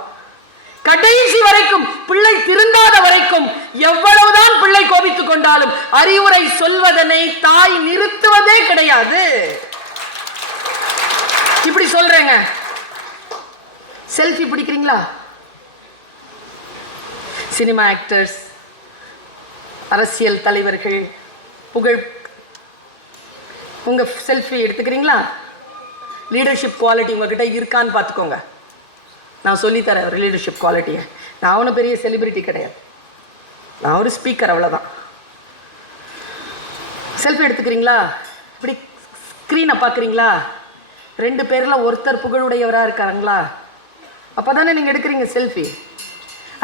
கடைசி வரைக்கும், பிள்ளை திருந்தாத வரைக்கும், எவ்வளவுதான் பிள்ளை கோபித்துக் கொண்டாலும் அறிவுரை சொல்வதனை தாய் நிறுத்துவதே கிடையாது. இப்படி சொல்றேங்க. செல்ஃபி பிடிக்கிறீங்களா? சினிமா ஆக்டர்ஸ், அரசியல் தலைவர்கள், புகழ், உங்க செல்ஃபி எடுத்துக்கிறீங்களா? லீடர்ஷிப் குவாலிட்டி உங்ககிட்ட இருக்கான்னு பார்த்துக்கோங்க. நான் சொல்லித்தரேன் லீடர்ஷிப் குவாலிட்டியை. நான் ஒன்றும் பெரிய செலிபிரிட்டி கிடையாது, நான் ஒரு ஸ்பீக்கர், அவ்வளோதான். செல்ஃபி எடுத்துக்கிறீங்களா? இப்படி ஸ்க்ரீனை பார்க்குறீங்களா? 2 பேரில் ஒருத்தர் புகழுடையவராக இருக்காங்களா? அப்போ தானே நீங்கள் எடுக்கிறீங்க செல்ஃபி.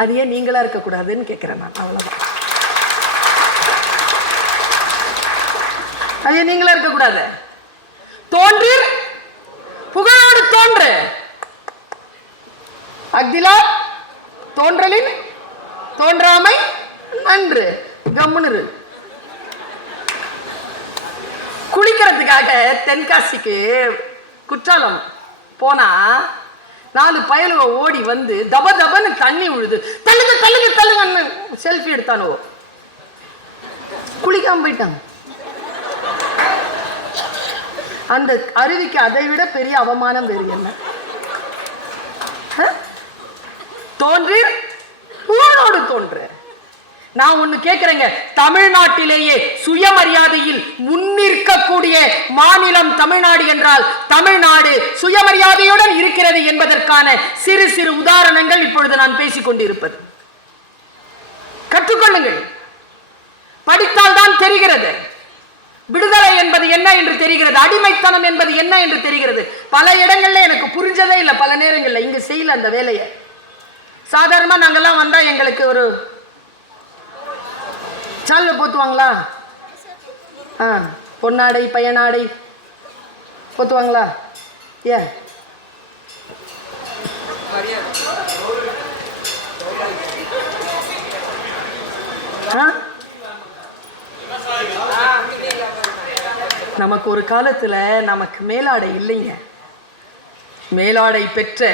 அது ஏன் நீங்களாக இருக்கக்கூடாதுன்னு கேட்குறேன் நான், அவ்வளோதான். ஐயா நீங்களே இருக்கக்கூடாது. தோன்றீர் புகழோடு தோன்று, அக்திலா தோன்றலின் தோன்றாமை நன்று. கம்முனு குளிக்கிறதுக்காக தென்காசிக்கு குற்றாலம் போனா 4 பயலுவ ஓடி வந்து தப தபன்னு தண்ணி உழுது. தள்ளுங்க தள்ளுங்க தள்ளுங்க செல்ஃபி எடுத்தானோ, குளிக்காம போயிட்டாங்க. அந்த அருவிக்கு அதை விட பெரிய அவமானம் வேறு என்ன? தோன்றி புகழோடு தோன்று. நான் ஒண்ணு கேட்கிறேங்க, தமிழ்நாட்டிலேயே சுயமரியாதையில் முன்னிற்கக்கூடிய மாநிலம் தமிழ்நாடு என்றால் தமிழ்நாடு சுயமரியாதையுடன் இருக்கிறது என்பதற்கான சிறு சிறு உதாரணங்கள் இப்பொழுது நான் பேசிக் கொண்டிருப்பது. கற்றுக்கொள்ளுங்கள். படித்தால் தான் தெரிகிறது விடுதலை என்பது என்ன என்று தெரிகிறது, அடிமைத்தனம் என்பது என்ன என்று தெரிகிறது. பல இடங்கள்ல எனக்கு புரிஞ்சதே இல்லை, பல நேரங்கள்ல இங்க செய்யல அந்த வேலையை. சாதாரணமா நாங்கெல்லாம் வந்தா எங்களுக்கு ஒரு சால்வை போத்துவாங்களா? பொன்னாடை பையனாடை போத்துவாங்களா? ஏன் நமக்கு ஒரு காலத்துல நமக்கு மேலாடை இல்லைங்க. மேலாடை பெற்ற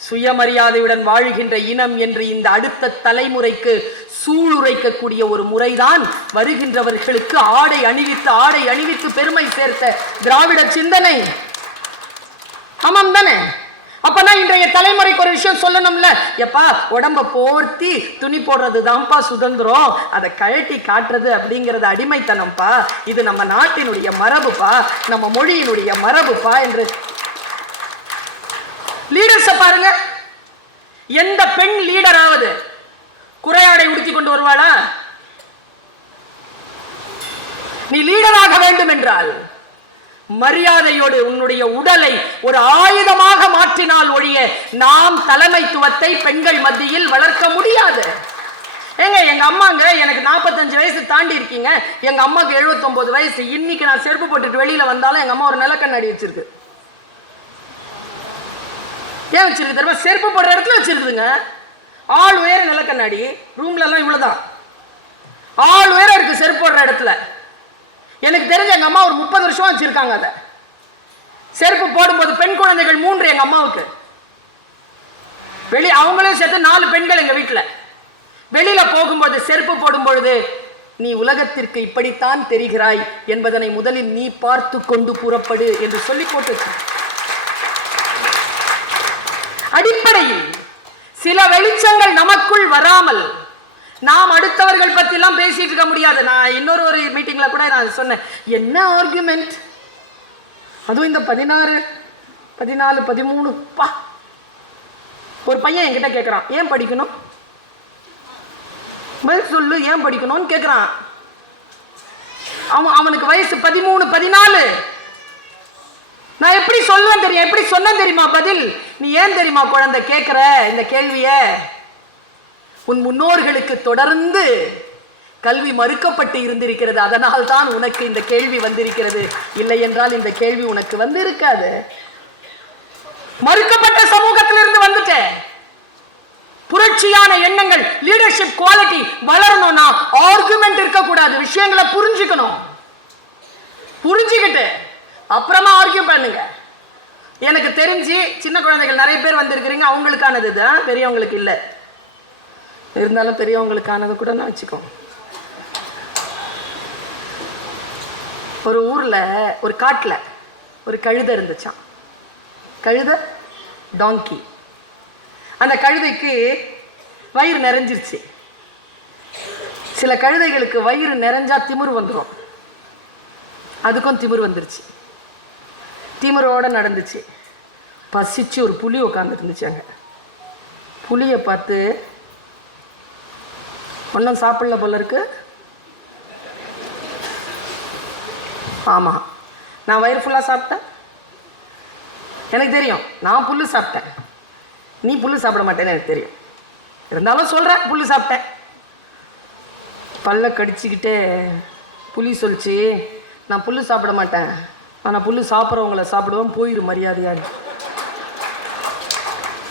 சுயமரியாதையுடன் வாழ்கின்ற இனம் என்று இந்த அடுத்த தலைமுறைக்கு சூளுரைக்கக்கூடிய ஒரு முறைதான் வருகின்றவர்களுக்கு ஆடை அணிவித்து பெருமை சேர்த்த திராவிட சிந்தனை. ஆமாம் தானே? அப்பனா இன்றைய தலைமுறைக்கு ஒரு விஷயம் சொல்லணும்ல, எப்பா உடம்ப போர்த்தி துணி போடுறது தான்ப்பா சுதந்திரம், அதை கழட்டி காட்டுறது அப்படிங்கிறது அடிமைத்தனம்ப்பா, இது நம்ம நாட்டினுடைய மரபுப்பா, நம்ம மொழியினுடைய மரபுப்பா என்று. லீடர்ஸ பாருங்க, எந்த பெண் லீடராவது குறையாடை உடுத்தி கொண்டு வருவாளா? நீ லீடராக வேண்டும் என்றால் மரியாதையோடு உன்னுடைய உடலை ஒரு ஆயுதமாக மாற்றினால் ஒழிய நாம் தலைமைத்துவத்தை பெண்கள் மத்தியில் வளர்க்க முடியாது. ஏங்க எங்க அம்மாங்க, எனக்கு 45 வயசு தாண்டி இருக்கீங்க, எங்க அம்மாக்கு 79 வயசு. இன்னைக்கு நான் செருப்பு போட்டுட்டு வெளியில வந்தாலும் எங்க அம்மா ஒரு நிலக்கண்ணாடி வச்சிருக்கு. ஏன் வச்சிருக்கு தெரியுமா? செருப்பு போடுற இடத்துல வச்சிருக்குதுங்க. ஆள் உயர நிலக்கண்ணாடி, ரூம்ல எல்லாம் இவ்வளவுதான், ஆள் உயர இருக்கு செருப்பு போடுற இடத்துல. எனக்கு தெரிஞ்ச எங்க அம்மா ஒரு 30 வருஷமா வச்சிருக்காங்க. அதை செருப்பு போடும்போது பெண் குழந்தைகள் 3 எங்க அம்மாவுக்கு, அவங்களையும் சேர்த்து 4 பெண்கள் எங்க வீட்டுல. வெளியில போகும்போது செருப்பு போடும் பொழுது, நீ உலகத்திற்கு இப்படித்தான் தெரிகிறாய் என்பதனை முதலில் நீ பார்த்து கொண்டு புறப்படு என்று சொல்லி போட்டு. அடிப்படையில் சில வெளிச்சங்கள் நமக்குள் வராமல் நாம் அடுத்தவர்கள் பத்தி எல்லாம் பேசிட்டு இருக்க முடியாது. நான் இன்னொரு மீட்டிங்ல கூட நான் சொன்னேன், என்ன ஆர்குமெண்ட், அதுவும் இந்த 16, 14, 13 பா. ஒரு பையன் என்கிட்ட கேட்கறான், ஏன் படிக்கணும், பதில் சொல்லு, ஏன் படிக்கணும்னு கேட்கறான். அவனுக்கு வயசு 13, 14. நான் எப்படி சொல்லுவேன் தெரியும், எப்படி சொன்ன தெரியுமா பதில்? நீ ஏன் தெரியுமா குழந்தை கேட்கிற இந்த கேள்விய? உன் முன்னோர்களுக்கு தொடர்ந்து கல்வி மறுக்கப்பட்டு இருந்திருக்கிறது, அதனால் தான் உனக்கு இந்த கேள்வி வந்திருக்கிறது. இல்லை என்றால் இந்த கேள்வி உனக்கு வந்து இருக்காது. மறுக்கப்பட்ட சமூகத்திலிருந்து வந்துட்ட. புரட்சியான எண்ணங்கள், லீடர்ஷிப் குவாலிட்டி வளரணும்னா ஆர்குமெண்ட் இருக்கக்கூடாது, விஷயங்களை புரிஞ்சுக்கணும். புரிஞ்சுக்கிட்டு அப்புறமா ஆர்கியூ பண்ணுங்க. எனக்கு தெரிஞ்சு சின்ன குழந்தைகள் நிறைய பேர் வந்திருக்கிறீங்க, அவங்களுக்கானது தான், பெரியவங்களுக்கு இல்லை. இருந்தாலும் பெரியவங்களுக்கானது கூட நான் வச்சுக்கோ. ஒரு ஊர்ல ஒரு காட்டுல ஒரு கழுதை இருந்துச்சான். கழுதை டாங்கி. அந்த கழுதைக்கு வயிறு நிறைஞ்சிருச்சு. சில கழுதைகளுக்கு வயிறு நிறைஞ்சா திமிரு வந்துடும், அதுக்கும் திமிரு வந்துருச்சு. திமிரோட நடந்துச்சு. பசிச்சு ஒரு புலி உட்காந்துட்டு இருந்துச்சு. அங்க புலியை பார்த்து, ஒன்றும் சாப்பிடல போல இருக்கு. ஆமா, நான் வயிறு ஃபுல்லாக சாப்பிட்டேன், எனக்கு தெரியும், நான் புல்லு சாப்பிட்டேன், நீ புல்லு சாப்பிட மாட்டேன்னு எனக்கு தெரியும், இருந்தாலும் சொல்கிறேன் புல்லு சாப்பிட்டேன். பல்ல கடிச்சிக்கிட்டே புலி சொல்லிச்சு, நான் புல்லு சாப்பிட மாட்டேன், ஆனால் புல்லு சாப்பிட்றவங்கள சாப்பிடுவேன், போயிரு மரியாதையாக.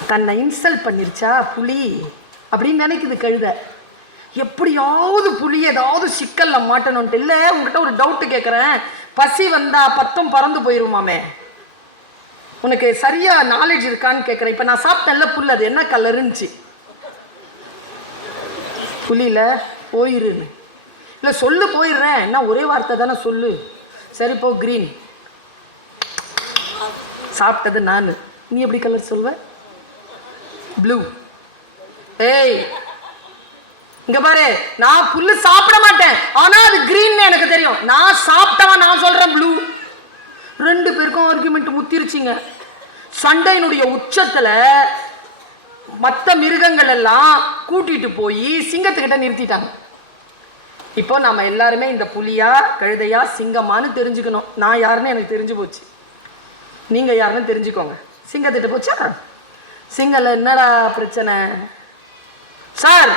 தன்னை இன்சல்ட் பண்ணிருச்சா புலி அப்படின்னு நினைக்குது கழுதை. எப்படியாவது புலி ஏதாவது சிக்கல்ல மாட்டணும்ட்டு. இல்லை, உங்ககிட்ட ஒரு டவுட்டு கேட்குறேன். பசி வந்தா பத்தம் பறந்து போயிருமாமே, உனக்கு சரியா நாலேஜ் இருக்கான்னு கேட்குறேன். இப்போ நான் சாப்பிட்டேன்ல புல், அது என்ன கலர் இருந்துச்சு? புலியில போயிருன்னு. இல்லை சொல்லு, போயிடுறேன், என்ன ஒரே வார்த்தை தானே சொல்லு. சரி போ, கிரீன். சாப்பிட்டது நான், நீ எப்படி கலர் சொல்வ? ப்ளூ. ஏய் இங்க பாரு, நான் புல்லு சாப்பிட மாட்டேன், ஆனா அது கிரீன் எனக்கு தெரியும். நான் சாப்பிட்டவன், நான் சொல்றேன் ப்ளூ. ரெண்டு பேருக்கும் ஆர்குமெண்ட் முத்திருச்சிங்க. சண்டையினுடைய உச்சத்துல மற்ற மிருகங்கள் எல்லாம் கூட்டிட்டு போய் சிங்கத்துக்கிட்ட நிறுத்திட்டாங்க. இப்போ நம்ம எல்லாருமே இந்த புலியா கழுதையா சிங்கமானு தெரிஞ்சுக்கணும். நான் யாருன்னு எனக்கு தெரிஞ்சு போச்சு, நீங்க யாருன்னு தெரிஞ்சுக்கோங்க. சிங்கத்திட்ட போச்சா? சிங்கல்ல என்னடா பிரச்சனை சார்?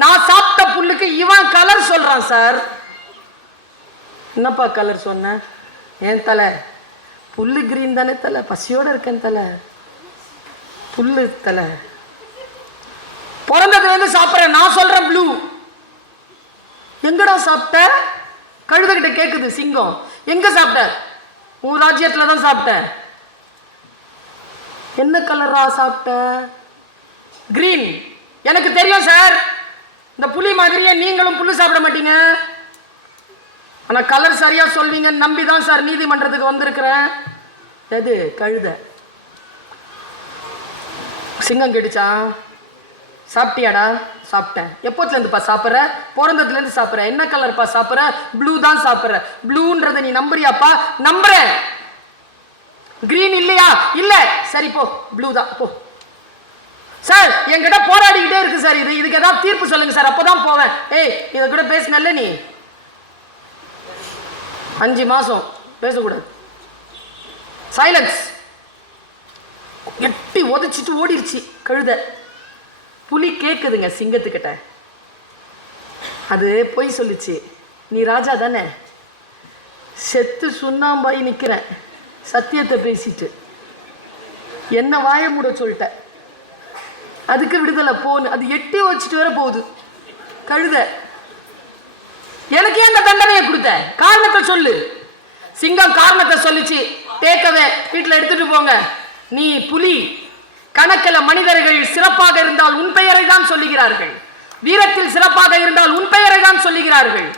நான் சாப்பிட்ட புல்லுக்கு இவன் கலர் சொல்றான் சார். என்னப்பா கலர் சொன்ன? ஏன் தலை, புல்லு கிரீன் தானே தலை, பசியோட இருக்கேன் தலை, புல்லு தலை, பிறந்ததுல இருந்து சாப்பிட்றேன், நான் சொல்றேன் ப்ளூ. எங்கடா சாப்பிட்ட? கழுதை கிட்ட கேக்குது சிங்கம். எங்க சாப்பிட்ட? உன் ராஜ்யத்துல தான் சாப்பிட்டேன். என்ன கலரா சாப்பிட்ட? கிரீன். எனக்கு தெரியும் சார், இந்த புலி மாதிரியே நீங்களும் புல்லு சாப்பிட மாட்டீங்க, ஆனா கலர் சரியா சொல்வீங்கன்னு நம்பிதான் சார் நீதிமன்றத்துக்கு வந்திருக்கிறேன். எது? கழுதை. சிங்கம் கேட்டுச்சா? சாப்பிட்டியாடா? சாப்பிட்டேன். எப்போத்துல இருந்துப்பா சாப்பிட்ற? பிறந்ததுல இருந்து சாப்பிட்ற. என்ன கலர்ப்பா சாப்பிட்ற? ப்ளூ தான் சாப்பிட்ற. ப்ளூன்றதை நீ நம்புறியாப்பா? நம்புறேன். கிரீன் இல்லையா? இல்ல. சரி போ, ப்ளூ தான் போ. சார் என்கிட்ட போராடிக்கிட்டே இருக்கு சார், இதுக்கு ஏதாவது தீர்ப்பு சொல்லுங்க சார், அப்பதான் போவேன். ஏய் இத கூட பேசினல்ல நீ, 5 மாசம் பேசக்கூடாது. சைலன்ஸ். எட்டி உதச்சிட்டு ஓடிருச்சு கழுதை. புலி கேக்குதுங்க சிங்கத்துக்கிட்ட. அது பொய் சொல்லுச்சு. நீ ராஜா தானே, செத்து சுண்ணாம்பாய் நிக்கிறேன், சத்தியத்தை பேசிட்டு என்ன வாய மூட சொல்லிட்ட, அதுக்கு விடுதலை போன்னு. அது எட்டி வச்சுட்டு வர போகுது கழுதை. எனக்கு ஏன் அந்த தண்டனையை கொடுத்த? காரணத்தை சொல்லு. சிங்கம் காரணத்தை சொல்லிச்சு. டேக்கவே, வீட்டில் எடுத்துட்டு போங்க. நீ புலி, கணக்கில் மனிதர்கள் சிறப்பாக இருந்தால் உன் பெயரை தான் சொல்லுகிறார்கள், வீரத்தில் சிறப்பாக இருந்தால் உன் பெயரை தான் சொல்லுகிறார்கள்.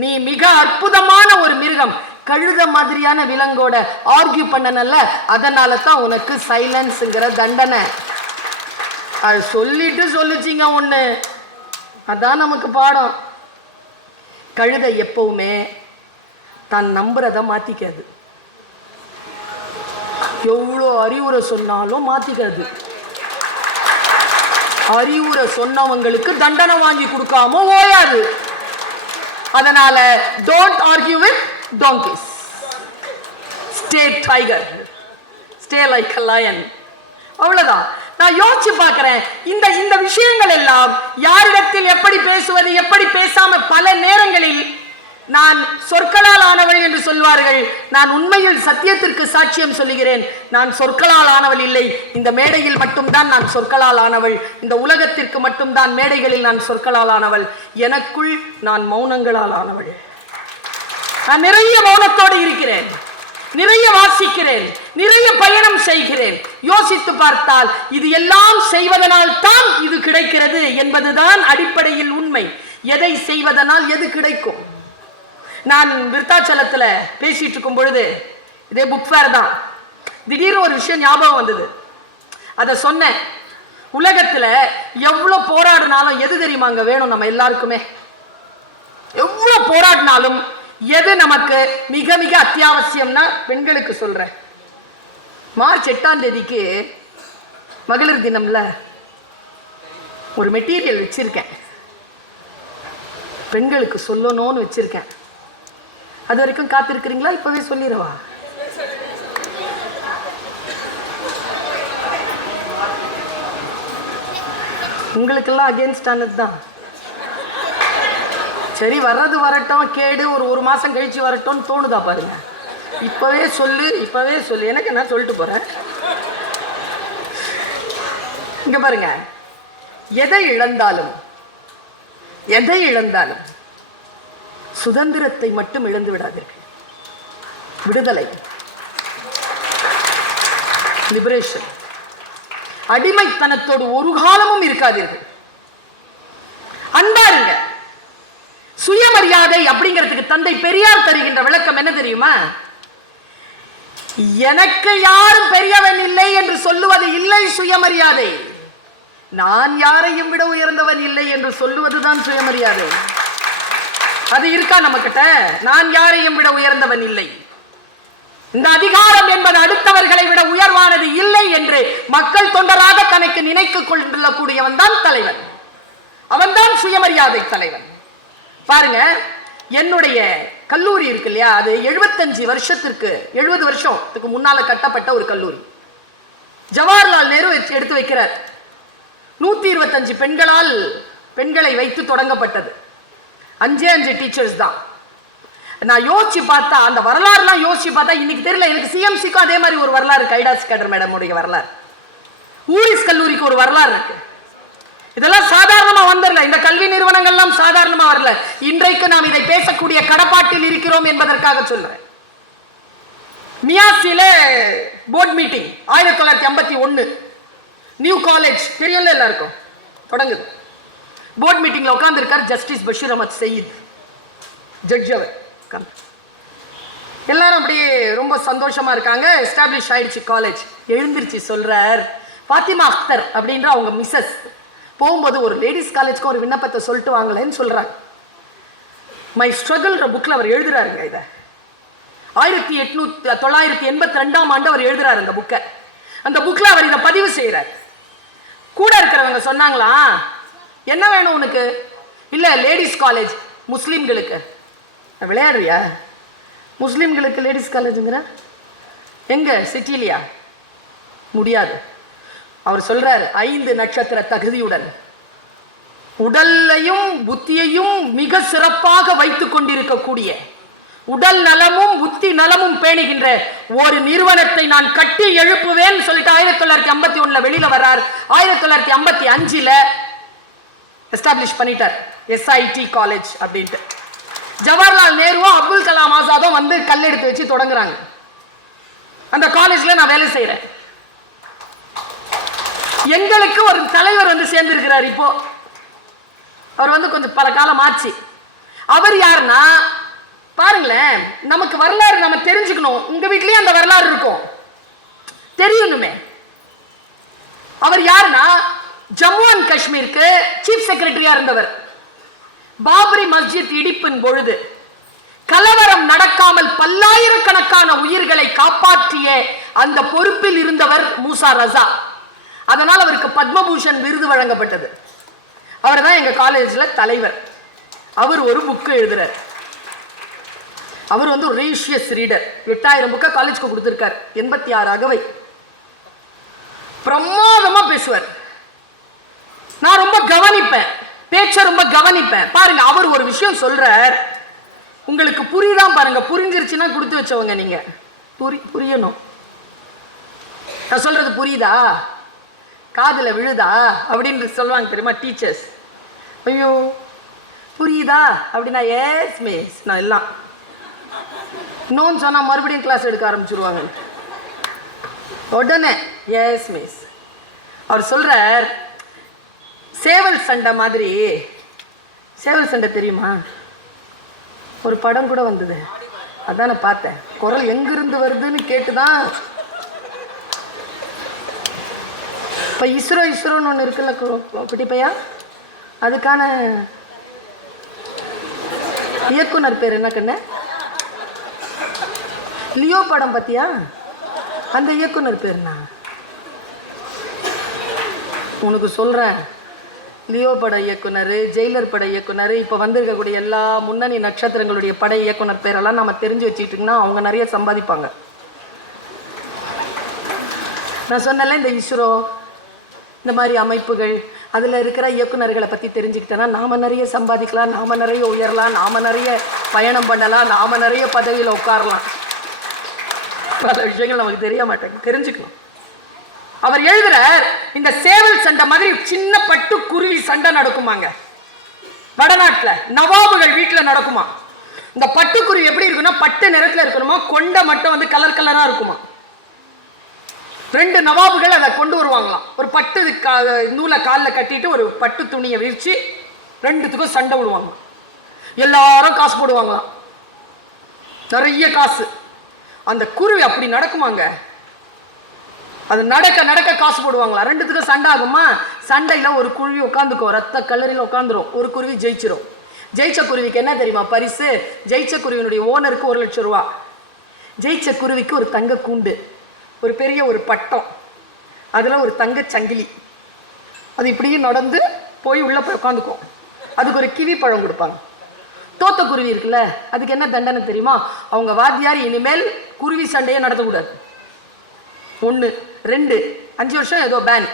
நீ மிக அற்புதமான ஒரு மிருகம், கழுத மாதிரியான விலங்கோட ஆர்கியூ பண்ணனல்ல, அதனால தான் உனக்கு சைலன்ஸ்ங்கிற தண்டனை. அது சொல்லிட்டு சொல்லுச்சிங்க ஒண்ணு, அதான் நமக்கு பாடம். கழுதை எப்பவுமே தான் நம்புறத மாத்திக்காது. எவ்வளோ அறிவுரை சொன்னாலும் மாத்திக்காது. அறிவுரை சொன்னவங்களுக்கு தண்டனை வாங்கி கொடுக்காம ஓயாது. அதனால don't argue with donkeys. Stay tiger. Stay like a lion. அவ்வளவுதான். நான் யோசிச்சு பார்க்கிறேன், இந்த விஷயங்கள் எல்லாம் யாரிடத்தில் எப்படி பேசுவது, எப்படி பேசாம, பல நேரங்களில் நான் சொற்களால் ஆனவள் என்று சொல்வார்கள். நான் உண்மையில் சத்தியத்திற்கு சாட்சியம் சொல்லுகிறேன், நான் சொற்களால் ஆனவள் இல்லை. இந்த மேடையில் மட்டும்தான் நான் சொற்களால் ஆனவள். இந்த உலகத்திற்கு மட்டும்தான் மேடைகளில் நான் சொற்களால் ஆனவள். எனக்குள் நான் மௌனங்களால் ஆனவள். நான் நிறைய மௌனத்தோடு இருக்கிறேன், நிறைய வாசிக்கிறேன், நிறைய பயணம் செய்கிறேன். யோசித்து பார்த்தால் இது எல்லாம் செய்வதனால் தான் இது கிடைக்கிறது என்பதுதான் அடிப்படையில் உண்மை. எதை செய்வதனால் எது கிடைக்கும்? நான் விருத்தாச்சலத்தில் பேசிட்டு இருக்கும் பொழுது, இதே புக் ஃபேர் தான், திடீர்னு ஒரு விஷயம் ஞாபகம் வந்தது. அதை சொன்னேன். உலகத்தில் எவ்வளோ போராடினாலும் எது தெரியுமாங்க வேணும் நம்ம எல்லாருக்குமே? எவ்வளோ போராடினாலும் எது நமக்கு மிக மிக அத்தியாவசியம்னா, பெண்களுக்கு சொல்றேன். மார்ச் 8ஆம் தேதிக்கு மகளிர் தினம்ல ஒரு மெட்டீரியல் வச்சிருக்கேன், பெண்களுக்கு சொல்லணும்னு வச்சிருக்கேன். அது வரைக்கும் காத்திருக்கிறீங்களா? இப்பவே சொல்லிடவா? உங்களுக்கெல்லாம் அகேன்ஸ்ட் ஆனது தான். சரி வர்றது வரட்டும், கேடு ஒரு மாசம் கழிச்சு வரட்டும்னு தோணுதா பாருங்க. இப்பவே சொல்லு, எனக்கு என்ன சொல்லிட்டு போறேன். இங்க பாருங்க, எதை இழந்தாலும் சுதந்திரத்தை மட்டும் இழந்து விடாதீர்கள். விடுதலை, லிபரேஷன். அடிமைத்தனத்தோடு ஒரு காலமும் இருக்காதீர்கள். அன்பாருங்க. சுயமரியாதை அப்படிங்கிறதுக்கு தந்தை பெரியார் தருகின்ற விளக்கம் என்ன தெரியுமா? எனக்கு யாரும் பெரியவன் இல்லை என்று சொல்லுவது இல்லை சுயமரியாதை. நான் யாரையும் விட உயர்ந்தவன் இல்லை என்று சொல்லுவதுதான் சுயமரியாதை. அது இருக்கா நம்ம கிட்ட? நான் யாரையும் விட உயர்ந்தவன் இல்லை, இந்த அதிகாரம் என்பது அடுத்தவர்களை விட உயர்வானது இல்லை என்று மக்கள் தொண்டராக தனக்கு நினைத்துக் கொள்ளக்கூடியவன் தான் தலைவன். அவன்தான் சுயமரியாதை தலைவன். பாருங்க, என்னுடைய கல்லூரி இருக்கு இல்லையா, அது 70 வருஷத்துக்கு முன்னால கட்டப்பட்ட ஒரு கல்லூரி. ஜவஹர்லால் நேரு எடுத்து வைக்கிறார். 125 பெண்களை வைத்து தொடங்கப்பட்டது. 5 டீச்சர்ஸ் தான். நான் யோசிச்சு பார்த்தா, அந்த வரலாறுலாம் யோசிச்சு பார்த்தா இன்னைக்கு தெரியல எனக்கு. சிஎம்சிக்கும் அதே மாதிரி ஒரு வரலாறு, கைடாஸ் கேடர் மேடம் உடைய வரலாறு, ஊரிஸ் கல்லூரிக்கு ஒரு வரலாறு இருக்கு. இதெல்லாம் சாதாரணமா வந்துடல, இந்த கல்வி நிறுவனங்கள்லாம் சாதாரணமா வரல. இன்றைக்கு நாம் இதை பேசக்கூடிய கடப்பாட்டில் இருக்கிறோம் என்பதற்காக சொல்றேன். மியாசில போர்ட் மீட்டிங் 1951, நியூ காலேஜ் தெரியல எல்லாருக்கும், தொடங்குது. போர்ட் மீட்டிங்ல உட்கார்ந்து இருக்கார் ஜஸ்டிஸ் பஷீர் அஹமத் சயீத், ஜட்ஜ். அவர் எல்லாரும் அப்படியே ரொம்ப சந்தோஷமா இருக்காங்க. எஸ்டாப்ளிஷ் ஆயிடுச்சு காலேஜ். எழுந்திருச்சு சொல்றார், பாத்திமா அக்தர் அப்படின்ற அவங்க மிஸ்ஸஸ் போகும்போது ஒரு லேடிஸ் காலேஜ்க்கு ஒரு விண்ணப்பத்தை சொல்லிட்டு வாங்கலன்னு சொல்றாங்க. மை ஸ்ட்ரகிள்ன்ற புக்ல அவர் எழுதுறாருங்க. இதை 1982 அவர் எழுதுறாரு அந்த புக்கை. அந்த புக்ல அவர் இதை பதிவு செய்யறார். கூட இருக்கிறவங்க சொன்னாங்களா, என்ன வேணும் உனக்கு? இல்ல லேடிஸ் காலேஜ் முஸ்லீம்களுக்கு. விளையாடுறியா? முஸ்லீம்களுக்கு லேடிஸ் காலேஜுங்கிற எங்க? சிட்டிலியா? முடியாது. அவர் சொல்றார், 5 நட்சத்திர தகுதியுடன் உடலையும் புத்தியையும் மிக சிறப்பாக வைத்துக் கொண்டிருக்கக்கூடிய, உடல் நலமும் புத்தி நலமும் பேணுகின்ற ஒரு நிறுவனத்தை நான் கட்டி எழுப்புவேன் சொல்லிட்டு 1951 வெளியில வர்றார். 1955 எஸ்டாப்ளிஷ் பண்ணிட்டார் எஸ்ஐடி காலேஜ் அப்படின்ட்டு. ஜவஹர்லால் நேருவும் அப்துல் கலாம் ஆசாதும் வந்து கல்லெடுத்து வச்சு தொடங்குறாங்க. அந்த காலேஜ்ல நான் வேலை செய்யறேன். எங்களுக்கு ஒரு தலைவர் வந்து சேர்ந்திருக்கிறார். இப்போ அவர் வந்து கொஞ்சம் பல காலம் ஆச்சு. அவர் யாருன்னா பாருங்களேன், நமக்கு வரலாறு நம்ம தெரிஞ்சுக்கணும். உங்க வீட்லயும் அந்த வரலாறு இருக்கும், தெரியணுமே. அவர் யாருன்னா ஜம்மு அண்ட் காஷ்மீருக்கு சீஃப் செக்ரட்டரியா இருந்தவர். பாபரி மஸ்ஜித் இடிப்பின் பொழுது கலவரம் நடக்காமல் பல்லாயிரக்கணக்கான உயிர்களை காப்பாற்றிய அந்த பொறுப்பில் இருந்தவர் மூசா ரசா. அதனால் அவருக்கு பத்மபூஷன் விருது வழங்கப்பட்டது. அவர் தான் எங்க காலேஜ்ல தலைவர். அவர் ஒரு புக்கு எழுதுறார். அவர் வந்து ஒரு ரேஷியஸ் ரீடர். 8000 புக்கை காலேஜ்க்கு கொடுத்திருக்கார். 86 அகவை. பிரமாதமா பேசுவார். நான் ரொம்ப கவனிப்பேன், பேச்ச ரொம்ப கவனிப்பேன். பாருங்க, அவர் ஒரு விஷயம் சொல்றார், உங்களுக்கு புரியுதான் பாருங்க. புரிஞ்சிருச்சுன்னா கொடுத்து வச்சவங்க நீங்க. புரியணும். நான் சொல்றது புரியுதா, காதுல விழுதா அப்படின்னு சொல்லுவாங்க தெரியுமா டீச்சர்ஸ். ஐயோ புரியுதா அப்படின்னா எஸ் மிஸ் நான் எல்லாம் நோன்னு சொன்னா மறுபடியும் கிளாஸ் எடுக்க ஆரம்பிச்சிருவாங்க. உடனே எஸ் மிஸ். அவர் சொல்றார், சேவல் சண்டை மாதிரி. சேவல் சண்டை தெரியுமா? ஒரு படம் கூட வந்தது, அதான் நான் பார்த்தேன். குரல் எங்கிருந்து வருதுன்னு கேட்டுதான். இப்போ இஸ்ரோன்னு ஒன்று இருக்குல்ல குட்டி பையா, அதுக்கான இயக்குனர் பேர் என்ன கண்ணு? லியோ படம் பார்த்தியா? அந்த இயக்குனர் பேர்னா உனக்கு சொல்கிறேன். லியோ பட இயக்குனர், ஜெயிலர் பட இயக்குனர், இப்போ வந்திருக்கக்கூடிய எல்லா முன்னணி நட்சத்திரங்களுடைய பட இயக்குனர் பேரெல்லாம் நம்ம தெரிஞ்சு வச்சுக்கிட்டிங்கன்னா அவங்க நிறைய சம்பாதிப்பாங்க. நான் சொன்னல இந்த இஸ்ரோ இந்த மாதிரி அமைப்புகள், அதில் இருக்கிற இயக்குநர்களை பற்றி தெரிஞ்சுக்கிட்டேன்னா நாம் நிறைய சம்பாதிக்கலாம், நாம் நிறைய உயரலாம், நாம் நிறைய பயணம் பண்ணலாம், நாம் நிறைய பதவியில் உட்காரலாம். பல விஷயங்கள் நமக்கு தெரிய மாட்டேங்க, தெரிஞ்சுக்கணும். அவர் எழுதுறார், இந்த சேவல் சண்டை மாதிரி சின்ன பட்டு குருவி சண்டை நடக்குமாங்க வடநாட்டில், நவாபுகள் வீட்டில் நடக்குமா. இந்த பட்டுக்குருவி எப்படி இருக்குன்னா பட்டு நிறத்தில் இருக்கணுமா, கொண்டை மட்டும் வந்து கலர் கலராக இருக்குமா. 2 நவாபுகள் அதை கொண்டு வருவாங்களாம். ஒரு பட்டு நூலை காலில் கட்டிட்டு ஒரு பட்டு துணியை விரிச்சு 2த்துக்கும் சண்டை விடுவாங்க. எல்லாரும் காசு போடுவாங்களாம், நிறைய காசு. அந்த குருவி அப்படி நடக்குமாங்க, அது நடக்க நடக்க காசு போடுவாங்களா. 2த்துக்கும் சண்டை ஆகுமா. சண்டையில் ஒரு குருவி உட்காந்துக்கும், ரத்த கல்லறையில் உட்காந்துரும். ஒரு குருவி ஜெயிச்சிரும். ஜெயிச்ச குருவிக்கு என்ன தெரியுமா பரிசு? ஜெயிச்ச குருவினுடைய ஓனருக்கு 1 லட்சம் ரூபா. ஜெயிச்ச குருவிக்கு ஒரு தங்க கூண்டு, ஒரு பெரிய ஒரு பட்டம், அதில் ஒரு தங்க சங்கிலி. அது இப்படியே நடந்து போய் உள்ளே போய் உட்காந்துக்கும். அதுக்கு ஒரு கிவி பழம் கொடுப்பாங்க. தோத்த குருவி இருக்குல்ல, அதுக்கு என்ன தண்டனை தெரியுமா? அவங்க வாத்தியார் இனிமேல் குருவி சண்டையே நடத்தக்கூடாது. 1, 2, 5 வருஷம் ஏதோ பேன்.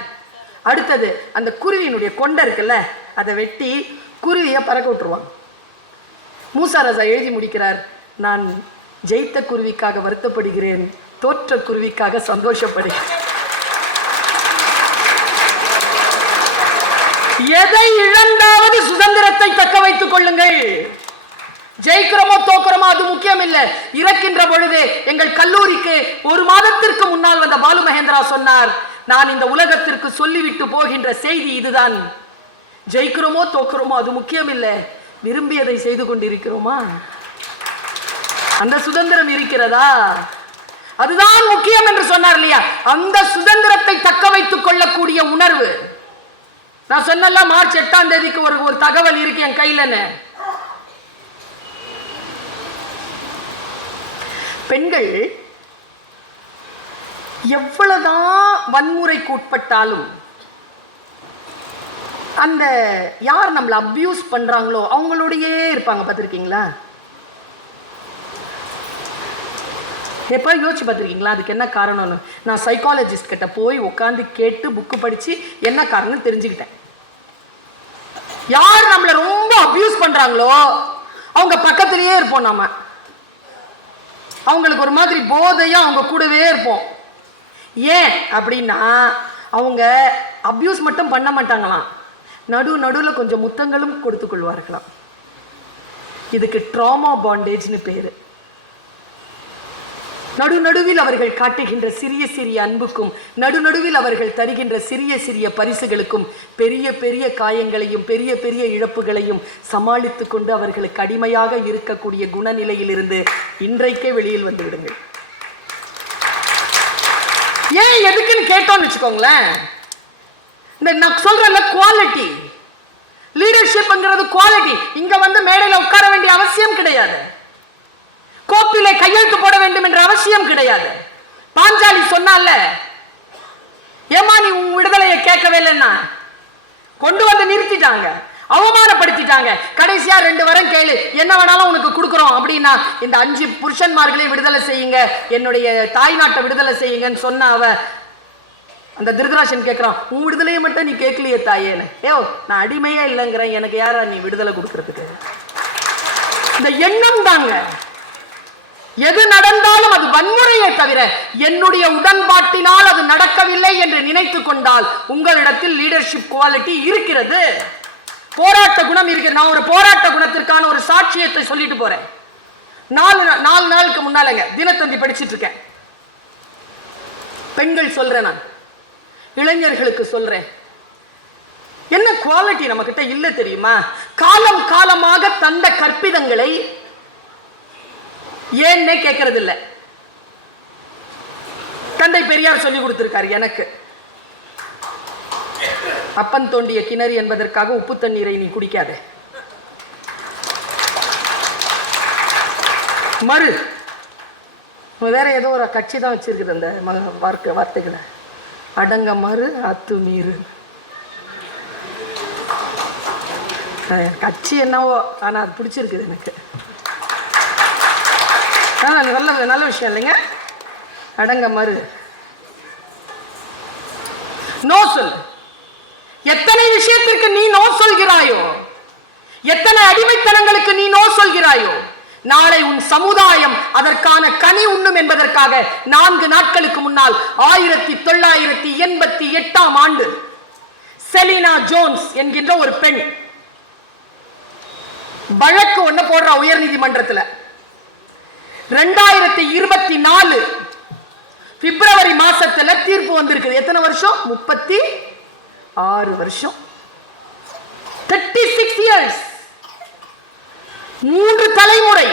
அடுத்தது அந்த குருவியினுடைய கொண்டை இருக்குல்ல, அதை வெட்டி குருவியை பறக்க விட்டுருவாங்க. மூசா ராஜா எழுதி முடிக்கிறார், நான் ஜெயித்த குருவிக்காக வருத்தப்படுகிறேன், தோற்ற குருவிக்காக சந்தோஷப்படுகிறேன். எதை இழந்தாவது சுதந்திரத்தை தக்க வைத்துக் கொள்ளுங்கள். ஜெயிக்கிறோமோ தோக்கிறோமோ அது முக்கியம் இல்லை. இறக்கின்ற பொழுது எங்கள் கல்லூரிக்கு 1 மாதத்திற்கு முன்னால் வந்த பாலு மகேந்திரா சொன்னார், நான் இந்த உலகத்திற்கு சொல்லிவிட்டு போகின்ற செய்தி இதுதான், ஜெயிக்கிறோமோ தோக்கிறோமோ அது முக்கியம் இல்லை, விரும்பியதை செய்து கொண்டிருக்கிறோமா, அந்த சுதந்திரம் இருக்கிறதா, அதுதான் முக்கியம் என்று சொன்னார் இல்லையா. அந்த சுதந்திரத்தை தக்க வைத்துக் கொள்ளக்கூடிய உணர்வு. நான் சொன்னல மார்ச் 8ஆம் தேதிக்கு ஒரு தகவல் இருக்கு என் கையிலன்னு. பெண்கள் எவ்வளவுதான் வன்முறைக்கு உட்பட்டாலும் அந்த யார் நம்மளை அபியூஸ் பண்றாங்களோ அவங்களோடயே இருப்பாங்க. பார்த்துருக்கீங்களா? எப்போ யோசிச்சு பார்த்துருக்கீங்களா? அதுக்கு என்ன காரணம்னு நான் சைக்காலஜிஸ்ட் கிட்ட போய் உட்காந்து கேட்டு புக்கு படித்து என்ன காரணம்னு தெரிஞ்சுக்கிட்டேன். யார் நம்மளை ரொம்ப அபியூஸ் பண்ணுறாங்களோ அவங்க பக்கத்துலேயே இருப்போம். நாம அவங்களுக்கு ஒரு மாதிரி போதையாக அவங்க கூடவே இருப்போம். ஏன் அப்படின்னா அவங்க அபியூஸ் மட்டும் பண்ண மாட்டாங்களாம், நடுவில் கொஞ்சம் முத்தங்களும் கொடுத்து கொள்வார்களாம். இதுக்கு ட்ராமா பாண்டேஜ்னு பேரு. நடுவில் அவர்கள் காட்டுகின்ற சிறிய சிறிய அன்புக்கும் நடுவில் அவர்கள் தருகின்ற சிறிய சிறிய பரிசுகளுக்கும் பெரிய பெரிய காயங்களையும் பெரிய பெரிய இழப்புகளையும் சமாளித்து கொண்டு அவர்களுக்கு அடிமையாக இருக்கக்கூடிய குணநிலையிலிருந்து இன்றைக்கே வெளியில் வந்து விடுங்கள். ஏன் எதுக்குன்னு கேட்டோம்னு வச்சுக்கோங்களேன், இந்த நான் சொல்றேன்ல குவாலிட்டி லீடர்ஷிப்ங்கிறது குவாலிட்டி. இங்க வந்து மேடையில் உட்கார வேண்டிய அவசியம் கிடையாது, கோப்பிலே கையெழுத்து போட வேண்டும் என்ற அவசியம் கிடையாது. பாஞ்சாலி சொன்னால, ஏமா நீ உன் விடுதலையை கேட்கவே இல்லைன்னா கொண்டு வந்து நிறுத்திட்டாங்க, அவமானப்படுத்திட்டாங்க. கடைசியா 2 வரம் கேளு, என்ன வேணாலும் உனக்கு கொடுக்குறோம் அப்படின்னா இந்த 5 புருஷன்மார்களையும் விடுதலை செய்யுங்க, என்னுடைய தாய்நாட்டை விடுதலை செய்யுங்கன்னு சொன்ன அவ அந்த திருதராஷன் கேட்கிறான், உன் விடுதலையை மட்டும் நீ கேட்கலையே தாயேன்னு. நான் அடிமையே இல்லைங்கிறேன், எனக்கு யாரா நீ விடுதலை கொடுக்கறதுக்கு? இந்த எண்ணம் தாங்க. எது நடந்தாலும் அது வன்முறையை தவிர என்னுடைய உடன்பாட்டினால் அது நடக்கவில்லை என்று நினைத்து கொண்டால் உங்களிடத்தில் லீடர்ஷிப் குவாலிட்டி இருக்கிறது, போராட்ட குணம் இருக்கிறது. நான் ஒரு போராட்ட குணத்திற்கான ஒரு சாட்சியத்தை சொல்லிட்டு போறேன். 4 நாளுக்கு முன்னாலங்க தினத்தந்தி படிச்சுட்டு இருக்கேன். பெண்கள் சொல்றேன், நான் இளைஞர்களுக்கு சொல்றேன், என்ன குவாலிட்டி நம்ம கிட்ட இல்ல தெரியுமா? காலம் காலமாக தந்த கற்பிதங்களை ஏன்னே கேட்கறது இல்லை. தந்தை பெரியார் சொல்லி கொடுத்திருக்காரு எனக்கு, அப்பன் தோண்டிய கிணறு என்பதற்காக உப்பு தண்ணீரை நீ குடிக்காத. மறு வேற ஏதோ ஒரு கட்சி தான் வச்சிருக்குது அந்த வார்த்தைகளை, அடங்க மறு அத்துமீறு. கட்சி என்னவோ, ஆனால் அது பிடிச்சிருக்குது எனக்கு. நல்ல விஷயம் இல்லைங்க. அடங்க மறு, நோ சொல். எத்தனை விஷயத்திற்கு நீ நோ சொல்கிறாயோ, எத்தனை அடிமைத்தனங்களுக்கு நீ நோ சொல்கிறாயோ, நாளை உன் சமுதாயம் அதற்கான கனி உண்ணும் என்பதற்காக 4 நாட்களுக்கு முன்னால் 1988 செலினா ஜோன்ஸ் என்கின்ற ஒரு பெண் வழக்கு ஒண்ணு போடுற உயர் நீதிமன்றத்தில். 2024 பிப்ரவரி மாசத்துல தீர்ப்பு வந்திருக்கு. எத்தனை வருஷம்? 36 வருஷம். 36 இயர்ஸ். 3 தலைமுறை.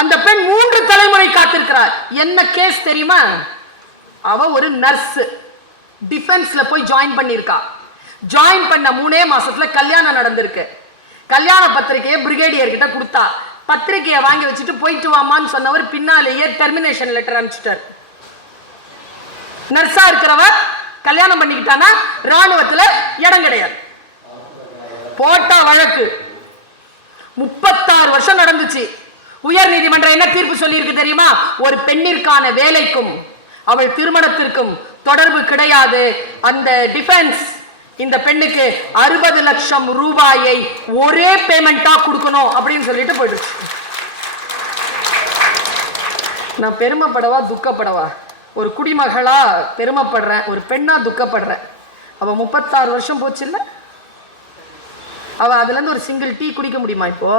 அந்த பெண் 3 தலைமுறை காத்திருக்கிறார். என்ன கேஸ் தெரியுமா? அவ ஒரு நர்ஸ், டிஃபென்ஸ்ல போய் ஜாயின் பண்ணிருக்கா. ஜாயின் பண்ண 3 மாசத்துல கல்யாணம் நடந்திருக்கு. கல்யாண பத்திரிகையை பிரிகேடியர் கிட்ட கொடுத்தா. பத்திரிகையை வாங்கி வச்சுட்டு போயிட்டு வாமான்னு சொன்னவர் பின்னாலேயே டெர்மினேஷன் லெட்டர் அனுப்பிச்சிட்டார். நர்ஸா இருக்கிறவர் கல்யாணம் பண்ணிக்கிட்டானா ராணுவத்துல இடம் கிடையாது. போட்டா வழக்கு 36 வருஷம் நடந்துச்சு. உயர் நீதிமன்றம் என்ன தீர்ப்பு சொல்லி இருக்கு தெரியுமா? ஒரு பெண்ணிற்கான வேலைக்கும் அவள் திருமணத்திற்கும் தொடர்பு கிடையாது. அந்த டிஃபென்ஸ் இந்த பெண்ணுக்கு 60 லட்சம் ரூபாயை ஒரே பேமெண்டா கொடுக்கணும் அப்படின்னு சொல்லிட்டு போயிடுச்சு. நான் பெருமைப்படவா துக்கப்படவா? ஒரு குடிமகளா பெருமைப்படுறேன், ஒரு பெண்ணா துக்கப்படுறேன். அவ 36 வருஷம் போச்சு இல்ல? அவ அதுல இருந்து ஒரு சிங்கிள் டீ குடிக்க முடியுமா? இப்போ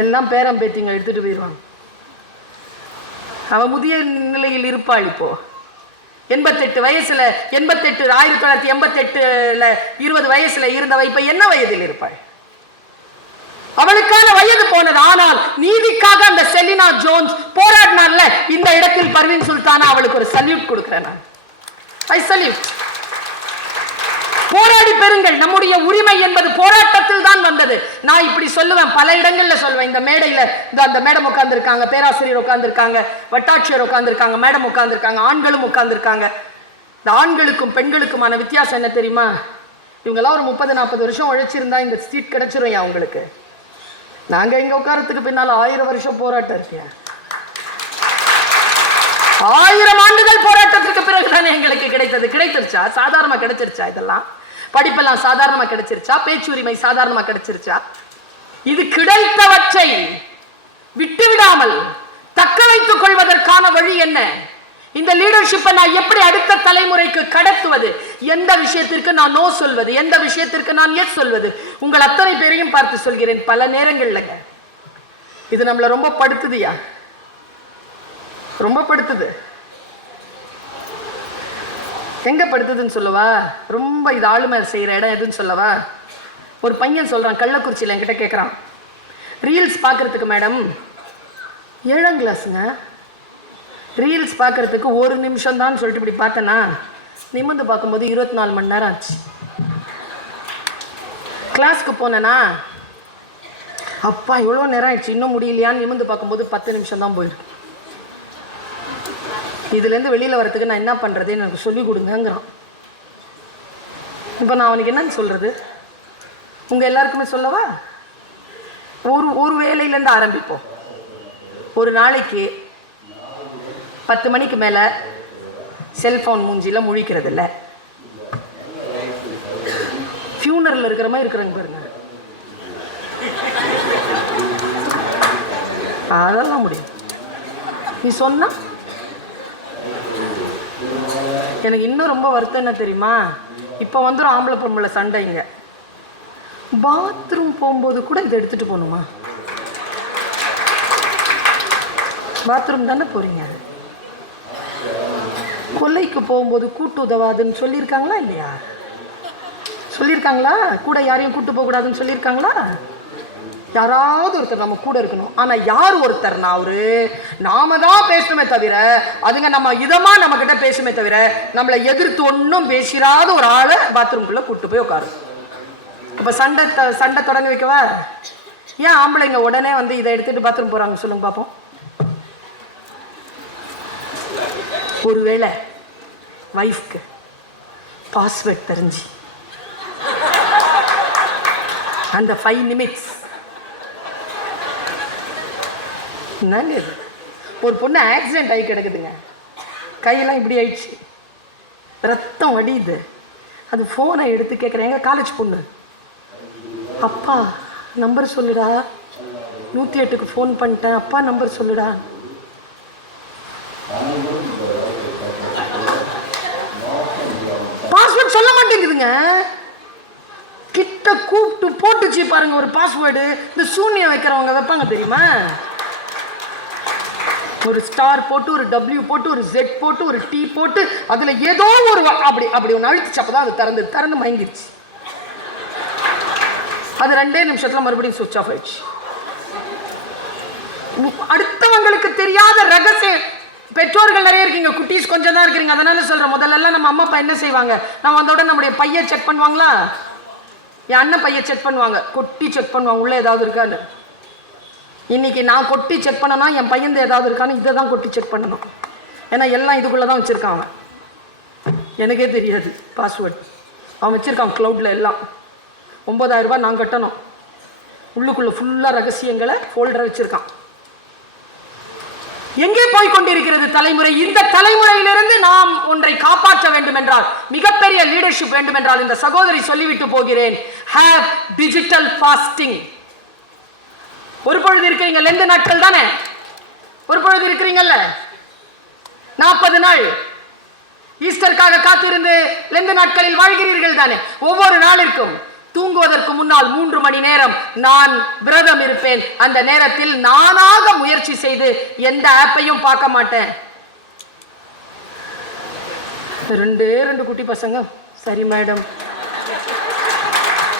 எல்லாம் பேரம் பேத்திங்க எடுத்துட்டு போயிடுவாங்க. அவ முதிய நிலையில் இருப்பாள். இப்போ 88 வயசுல 1988 20 வயசுல இருந்தவ இப்ப என்ன வயதில் இருப்பாள்? அவளுக்கான வயது போனது. ஆனால் நீதிக்காக அந்த செலினா ஜோன்ஸ் போராடினால இந்த இடத்தில் பர்வீன் சுல்தானா அவளுக்கு ஒரு சல்யூட் கொடுக்கிறேன். நான் ஐ சல்யூட். போராடி பெறுங்கள். நம்முடைய உரிமை என்பது போராட்டத்தில் தான் வந்தது. நான் இப்படி சொல்லுவேன், பல இடங்கள்ல சொல்லுவேன். இந்த மேடையில அந்த மேடம் உட்கார்ந்து இருக்காங்க, பேராசிரியர் உட்கார்ந்து இருக்காங்க, வட்டாட்சியர் உட்கார்ந்து இருக்காங்க, மேடம் உட்கார்ந்து இருக்காங்க, ஆண்களும் உட்கார்ந்து இருக்காங்க. இந்த ஆண்களுக்கும் பெண்களுக்குமான வித்தியாசம் என்ன தெரியுமா? இவங்கெல்லாம் ஒரு 30-40 வருஷம் உழைச்சிருந்தா இந்த சீட் கிடைச்சிரும். அவங்களுக்கு நாங்க இங்க உட்காரத்துக்கு பின்னால 1000 வருஷம் போராட்டம் இருக்கியா? 1000 ஆண்டுகள் போராட்டத்திற்கு பிறகுதானே எங்களுக்கு கிடைத்தது. கிடைச்சிருச்சா? சாதாரணமா கிடைச்சிருச்சா? இதெல்லாம் படிப்பெல்லாம் சாதாரணமா கிடைச்சிருச்சா? பேச்சுரிமை சாதாரணமா கிடைச்சிருச்சா? இது கிடைத்தவற்றை விட்டுவிடாமல் தக்க வைத்துக் கொள்வதற்கான வழி என்ன? இந்த லீடர்ஷிப்பை நான் எப்படி அடுத்த தலைமுறைக்கு கடத்துவது? எந்த விஷயத்திற்கு நான் நோ சொல்வது, எந்த விஷயத்திற்கு நான் எஸ் சொல்வது? உங்கள் அத்தனை பேரையும் பார்த்து சொல்கிறேன். பல நேரங்கள்லங்க இது நம்மளை ரொம்ப படுத்துதியா, ரொம்ப படுத்துது. எங்க படுத்துதுன்னு சொல்லவா? ரொம்ப இது ஆளுமை செய்யற இடம் எதுன்னு சொல்லவா? ஒரு பையன் சொல்றான், கள்ளக்குறிச்சியில் என்கிட்ட கேட்குறான், ரீல்ஸ் பார்க்கறதுக்கு மேடம் 7ஆம் கிளாஸுங்க, ரீல்ஸ் பார்க்கறதுக்கு 1 நிமிஷம் தான் சொல்லிட்டு இப்படி பார்த்தேன்னா நிமிர்ந்து பார்க்கும்போது 24 மணி நேரம் ஆச்சு. கிளாஸ்க்கு போனேன்னா அப்பா இவ்வளோ நேரம் ஆயிடுச்சு இன்னும் முடியலையான்னு நிமிர்ந்து பார்க்கும்போது 10 நிமிஷம் தான் போயிருக்கு. இதுலேருந்து வெளியில் வரத்துக்கு நான் என்ன பண்ணுறதுன்னு எனக்கு சொல்லிக் கொடுங்கங்கிறான். இப்போ நான் அவனுக்கு என்னன்னு சொல்கிறது? உங்கள் எல்லாருக்குமே சொல்லவா? ஒரு வேலையிலேருந்து ஆரம்பிப்போம். ஒரு நாளைக்கு 10 மணிக்கு மேலே செல்ஃபோன் மூஞ்சியில் முழிக்கிறது இல்லை. ஃபியூனரில் இருக்கிற மாதிரி இருக்கிறாங்க பாருங்க. அதெல்லாம் முடியும். நீ சொன்னா எனக்கு இன்னும் ரொம்ப வருத்தம் என்ன தெரியுமா? இப்போ வந்துடும் ஆம்பளை பொம்பளை சண்டைங்க. பாத்ரூம் போகும்போது கூட இதை எடுத்துட்டு போகணுமா? பாத்ரூம் தானே போறீங்க. கொல்லைக்கு போகும்போது கூட்டு உதவாதுன்னு சொல்லியிருக்காங்களா இல்லையா? சொல்லியிருக்காங்களா? கூட யாரையும் கூட்டு போகக்கூடாதுன்னு சொல்லியிருக்காங்களா? யாராவது ஒருத்தர் நம்ம கூட இருக்கணும். ஆனால் யார் ஒருத்தர்னா அவரு நாம தான் பேசணுமே தவிர, அதுங்க நம்ம இதமா நம்ம கிட்ட பேசுமே தவிர நம்மளை எதிர்த்து ஒன்றும் பேசிடாத ஒரு ஆளை பாத்ரூம்குள்ளே கூட்டு போய் உட்காரு. இப்போ சண்டை தொடங்க வைக்கவா? ஏன் ஆம்பளைங்க உடனே வந்து இதை எடுத்துட்டு பாத்ரூம் போறாங்க சொல்லுங்க பார்ப்போம். ஒருவேளை வைஃப்க்கு பாஸ்வேர்ட் தெரிஞ்சு அந்த 5 நிமிட்ஸ் என்னங்க இது? ஒரு பொண்ணு ஆக்சிடென்ட் ஆகி கிடக்குதுங்க, கையெல்லாம் இப்படி ஆயிடுச்சு, ரத்தம் வடியுது, அது ஃபோனை எடுத்து கேட்குறேன், எங்கள் காலேஜ் பொண்ணு, அப்பா நம்பர் சொல்லுடா, 108க்கு ஃபோன் பண்ணிட்டேன், அப்பா நம்பர் சொல்லுடா. பாஸ்வேர்டு சொல்ல மாட்டேங்குதுங்க. கிட்ட கூப்பிட்டு போட்டுச்சு பாருங்க ஒரு பாஸ்வேர்டு. இந்த சூன்யம் வைக்கிறவங்க வைப்பாங்க தெரியுமா, ஒரு ஸ்டார் போட்டு, ஒரு W போட்டு, ஒரு Z போட்டு, ஒரு T போட்டு, அதுல ஏதோ ஒரு அப்படி ஒன்று அழுத்திச்சு. அப்பதான் அது திறந்து மயங்கிருச்சு. அது 2 நிமிஷத்துல மறுபடியும் சுவிட்ச் ஆஃப் ஆயிடுச்சு. அடுத்தவங்களுக்கு தெரியாத ரகசியம். பெற்றோர்கள் நிறைய இருக்கீங்க, குட்டீஸ் கொஞ்சம் தான் இருக்கிறீங்க. அதனால சொல்றேன், முதல்ல எல்லாம் நம்ம அம்மா அப்பா என்ன செய்வாங்க, நம்ம வந்தோட நம்முடைய பையை செக் பண்ணுவாங்களா, என் அண்ணன் பையை செக் பண்ணுவாங்க, கொட்டி செக் பண்ணுவாங்க உள்ள ஏதாவது இருக்கான்னு. இன்னைக்கு நான் கொட்டி செக் பண்ணனா என் பையன் ஏதாவது இருக்கான்னு இதை தான் கொட்டி செக் பண்ணணும். ஏன்னா எல்லாம் இதுக்குள்ளே தான் வச்சுருக்கான் அவன். எனக்கே தெரியாது பாஸ்வேர்டு. அவன் வச்சுருக்கான் க்ளவுடில் எல்லாம். 9,000 ரூபாய் நான் கட்டணும். உள்ளுக்குள்ளே ஃபுல்லாக ரகசியங்களை ஃபோல்டரை வச்சுருக்கான். எங்கே போய் கொண்டிருக்கிறது தலைமுறை? இந்த தலைமுறையிலிருந்து நாம் ஒன்றை காப்பாற்ற வேண்டும் என்றால், மிகப்பெரிய லீடர்ஷிப் வேண்டும் என்றால், இந்த சகோதரி சொல்லிவிட்டு போகிறேன், ஹேவ் டிஜிட்டல் ஃபாஸ்டிங். ஒரு பொழுது இருக்கிறீங்க, 2 நாட்கள் தானே, ஒரு பொழுது இருக்கிறீங்கல்ல, 40 நாள் ஈஸ்டருக்காக காத்திருந்து 2 நாட்களில் வாழ்கிறீர்கள் தானே. ஒவ்வொரு நாளிற்கும் தூங்குவதற்கு முன்னால் 3 மணி நேரம் நான் விரதம் இருப்பேன். அந்த நேரத்தில் நானாக முயற்சி செய்து எந்த ஆப்பையும் பார்க்க மாட்டேன். 2 குட்டி பசங்க, சரி மேடம்,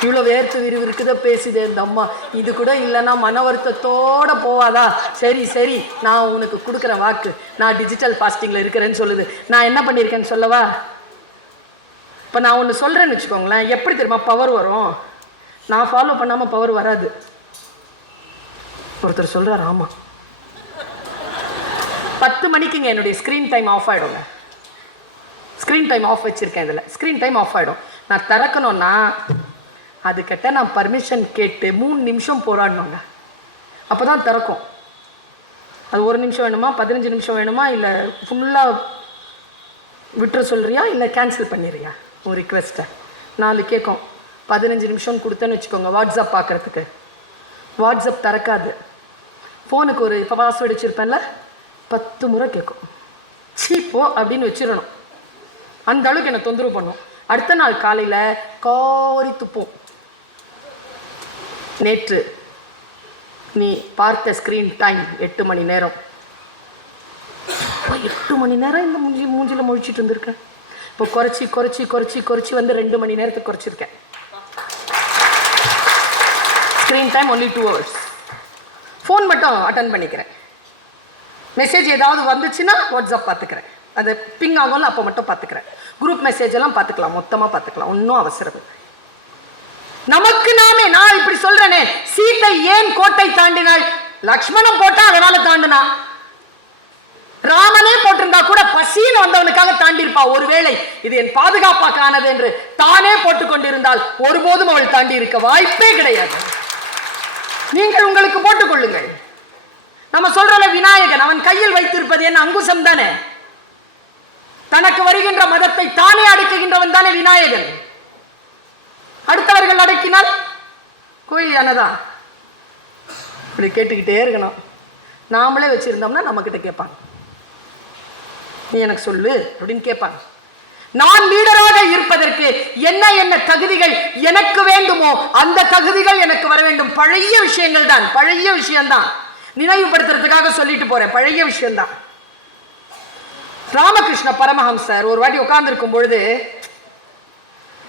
இவ்வளோ வேர்த்து விறுவிறுக்குத பேசுதே இந்த அம்மா, இது கூட இல்லைன்னா மன வருத்தத்தோட போவாதா? சரி சரி, நான் உனக்கு கொடுக்குற வாக்கு, நான் டிஜிட்டல் ஃபாஸ்டிங்கில் இருக்கிறேன்னு சொல்லுது. நான் என்ன பண்ணியிருக்கேன்னு சொல்லவா? இப்போ நான் ஒன்று சொல்கிறேன்னு வச்சுக்கோங்களேன், எப்படி தெரியுமா பவர் வரும்? நான் ஃபாலோ பண்ணாமல் பவர் வராது. ஒருத்தர் சொல்கிறார், ஆமாம், 10 மணிக்குங்க என்னுடைய ஸ்க்ரீன் டைம் ஆஃப் ஆகிடுங்க. ஸ்க்ரீன் டைம் ஆஃப் வச்சுருக்கேன், இதில் ஸ்க்ரீன் டைம் ஆஃப் ஆகிடும். நான் திறக்கணும்னா அதுக்கிட்ட நான் பர்மிஷன் கேட்டு 3 நிமிஷம் போராடணுங்க, அப்போ தான் திறக்கும். அது 1 நிமிஷம் வேணுமா, 15 நிமிஷம் வேணுமா, இல்லை ஃபுல்லாக விட்டுற சொல்கிறியா, இல்லை கேன்சல் பண்ணிடுறியா உன் ரிக்வெஸ்ட்டை? 4 கேட்கும். 15 நிமிஷம் கொடுத்தேன்னு வச்சுக்கோங்க வாட்ஸ்அப் பார்க்குறதுக்கு. வாட்ஸ்அப் திறக்காது. ஃபோனுக்கு ஒரு இப்போ பாஸ்வேர்டு வச்சுருப்பேன்ல, 10 முறை கேட்கும். சீப்போ அப்படின்னு வச்சிடணும். அந்த அளவுக்கு என்னை தொந்தரவு பண்ணும். அடுத்த நாள் காலையில் காரி துப்போம். நேற்று நீ பார்த்த ஸ்க்ரீன் டைம் 8 மணி நேரம். 8 மணி நேரம் இந்த மூஞ்சியில் முழிச்சிட்டு இருந்திருக்கேன். இப்போ குறைச்சி வந்து 2 மணி நேரத்துக்கு குறைச்சிருக்கேன். Screen time only 2 hours. Phone மட்டும் அட்டன் பண்ணிக்கிறேன். மெசேஜ் ஏதாவது வந்துச்சுன்னா வாட்ஸ்அப் பார்த்துக்கிறேன், அது பிங் ஆகும்ல, அப்போ மட்டும் பார்த்துக்கிறேன். குரூப் மெசேஜ் எல்லாம் பார்த்துக்கலாம், மொத்தமாக பார்த்துக்கலாம், ஒன்றும் அவசரம் இல்லை. நமக்கு நாமே, நான் இப்படி சொல்றேனே, சீத்தை ஏன் கோட்டை தாண்டினாள்? லக்ஷ்மணன் போட்டா அதனால தாண்டினா. ராமனே போட்டிருந்தா கூட பசின்னு வந்தவனுக்காக தாண்டி இருப்பா. ஒருவேளை இது என் பாதுகாப்பாக்கானது என்று தானே போட்டுக் கொண்டிருந்தால் ஒருபோதும் அவள் தாண்டி இருக்க வாய்ப்பே கிடையாது. நீங்கள் உங்களுக்கு போட்டுக் கொள்ளுங்கள். நம்ம சொல்றல, விநாயகன் அவன் கையில் வைத்திருப்பது என்ன? அங்குசம் தானே. தனக்கு வருகின்ற மதத்தை தானே அடக்குகின்றவன் தானே விநாயகன். அடுத்தவர்கள் அடக்கினால் கோயில் யானதான். இப்படி கேட்டுக்கிட்டே இருக்கணும். நாமளே வச்சிருந்தோம்னா நம்ம கிட்ட கேட்பாங்க, நீ எனக்கு சொல்லு அப்படின்னு கேட்பாங்க. நான் லீடராக இருப்பதற்கு என்ன என்ன தகுதிகள் எனக்கு வேண்டுமோ அந்த தகுதிகள் எனக்கு வர வேண்டும். பழைய விஷயங்கள் தான், பழைய விஷயம்தான், நினைவுபடுத்துறதுக்காக சொல்லிட்டு போறேன், பழைய விஷயம்தான். ராமகிருஷ்ண பரமஹம்சர் ஒரு வாட்டி உட்கார்ந்து இருக்கும் பொழுது,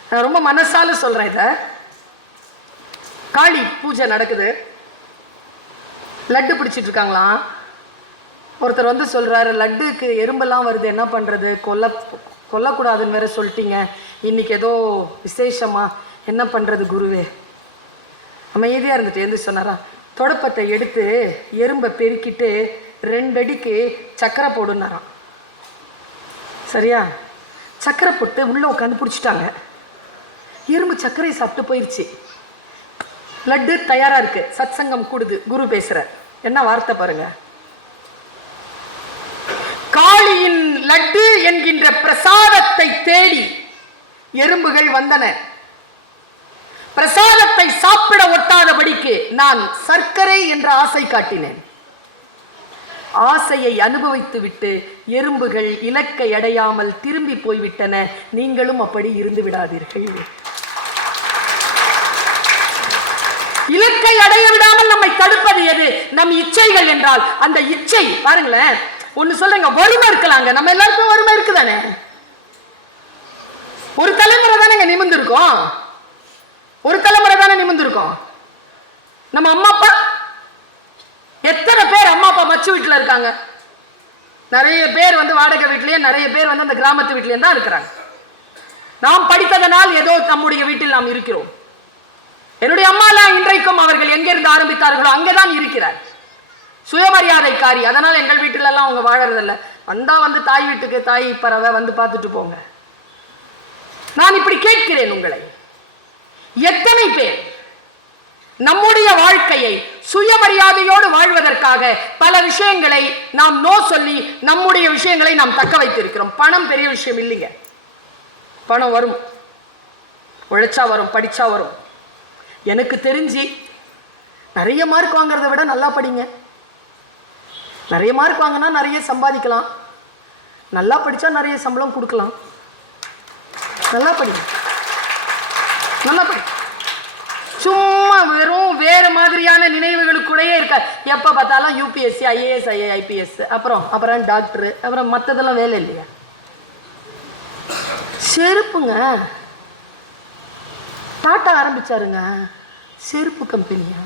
நான் ரொம்ப மனசால சொல்றேன், இத காளி பூஜை நடக்குது, லட்டு பிடிச்சிட்டு இருக்காங்களாம். ஒருத்தர் வந்து சொல்றாரு, லட்டுக்கு எறும்பெல்லாம் வருது, என்ன பண்றது, கொல்லக்கூடாதுன்னு வேற சொல்லிட்டீங்க, இன்னைக்கு ஏதோ விசேஷமா, என்ன பண்றது குருவே? அமைதியா இருந்துட்டு எழுந்து சொன்னாரா, தொடப்பத்தை எடுத்து எறும்பை பெருக்கிட்டு 2 அடிக்கு சக்கரை போடுனாராம். சரியா? சக்கரை போட்டு உள்ள உட்காந்து பிடிச்சிட்டாங்க. எறும்பு சர்க்கரை சாப்பிட்டு போயிடுச்சு. லட்டு தயாரா இருக்கு. சத்சங்கம் கூடுது, குரு பேசுற. என்ன வார்த்தை பாருங்க, காளியின் லட்டு என்கின்ற பிரசாதத்தை தேடி எறும்புகள் வந்தன. பிரசாதத்தை சாப்பிட ஒட்டாதபடிக்கு நான் சர்க்கரை என்ற ஆசை காட்டினேன். ஆசையை அனுபவித்து விட்டு எறும்புகள் இலக்கை அடையாமல் திரும்பி போய்விட்டன. நீங்களும் அப்படி இருந்து விடாதீர்கள். இலக்கை அடைய விடாமல் நம்மை தடுப்பது எது? நம் இச்சைகள் என்றால் அந்த இச்சை பாருங்களேன். ஒண்ணு சொல்லுங்க, வறுமை இருக்கலாங்க, நம்ம எல்லாருக்கும் வறுமை இருக்குதானே. ஒரு தலைமுறை தானே நிமிர்ந்து இருக்கோம், ஒரு தலைமுறை தானே நிமிர்ந்து இருக்கோம். நம்ம அம்மா அப்பா எத்தனை பேர் அம்மா அப்பா மச்சு வீட்டுல இருக்காங்க? நிறைய பேர் வந்து வாடகை வீட்லயே, நிறைய பேர் வந்து அந்த கிராமத்து வீட்லயே தான் இருக்கிறாங்க. நாம் படித்ததனால் ஏதோ நம்முடைய வீட்டில் நாம் இருக்கிறோம். என்னுடைய அம்மாலாம் இன்றைக்கும் அவர்கள் எங்கிருந்து ஆரம்பித்தார்களோ அங்கேதான் இருக்கிறார். சுயமரியாதைக்காரி. அதனால் எங்கள் வீட்டில எல்லாம் அவங்க வாழறதில்ல. வந்தா வந்து தாய் வீட்டுக்கு தாய் பறவை வந்து பார்த்துட்டு போங்க. நான் இப்படி கேட்கிறேன் உங்களை, எத்தனை பேர் நம்முடைய வாழ்க்கையை சுயமரியாதையோடு வாழ்வதற்காக பல விஷயங்களை நாம் நோ சொல்லி நம்முடைய விஷயங்களை நாம் தக்க வைத்திருக்கிறோம். பணம் பெரிய விஷயம் இல்லைங்க. பணம் வரும், உழைச்சா வரும், படிச்சா வரும். எனக்கு தெரிஞ்சு நிறைய மார்க் வாங்குறத விட நல்லா படிங்க. நிறைய மார்க் வாங்கினா நிறைய சம்பாதிக்கலாம், நல்லா படிச்சா நிறைய சம்பளம் கொடுக்கலாம். நல்லா படிங்க, நல்லா படி. சும்மா வெறும் வேறு மாதிரியான நினைவுகளுக்குள்ளேயே இருக்க. எப்போ பார்த்தாலும் யூபிஎஸ்சி, ஐஏஎஸ், ஐபிஎஸ், அப்புறம் டாக்டரு, அப்புறம் மற்றதெல்லாம் வேலை இல்லையா? செருப்புங்க, டாட்டா ஆரம்பிச்சாருங்க செருப்பு கம்பெனியா,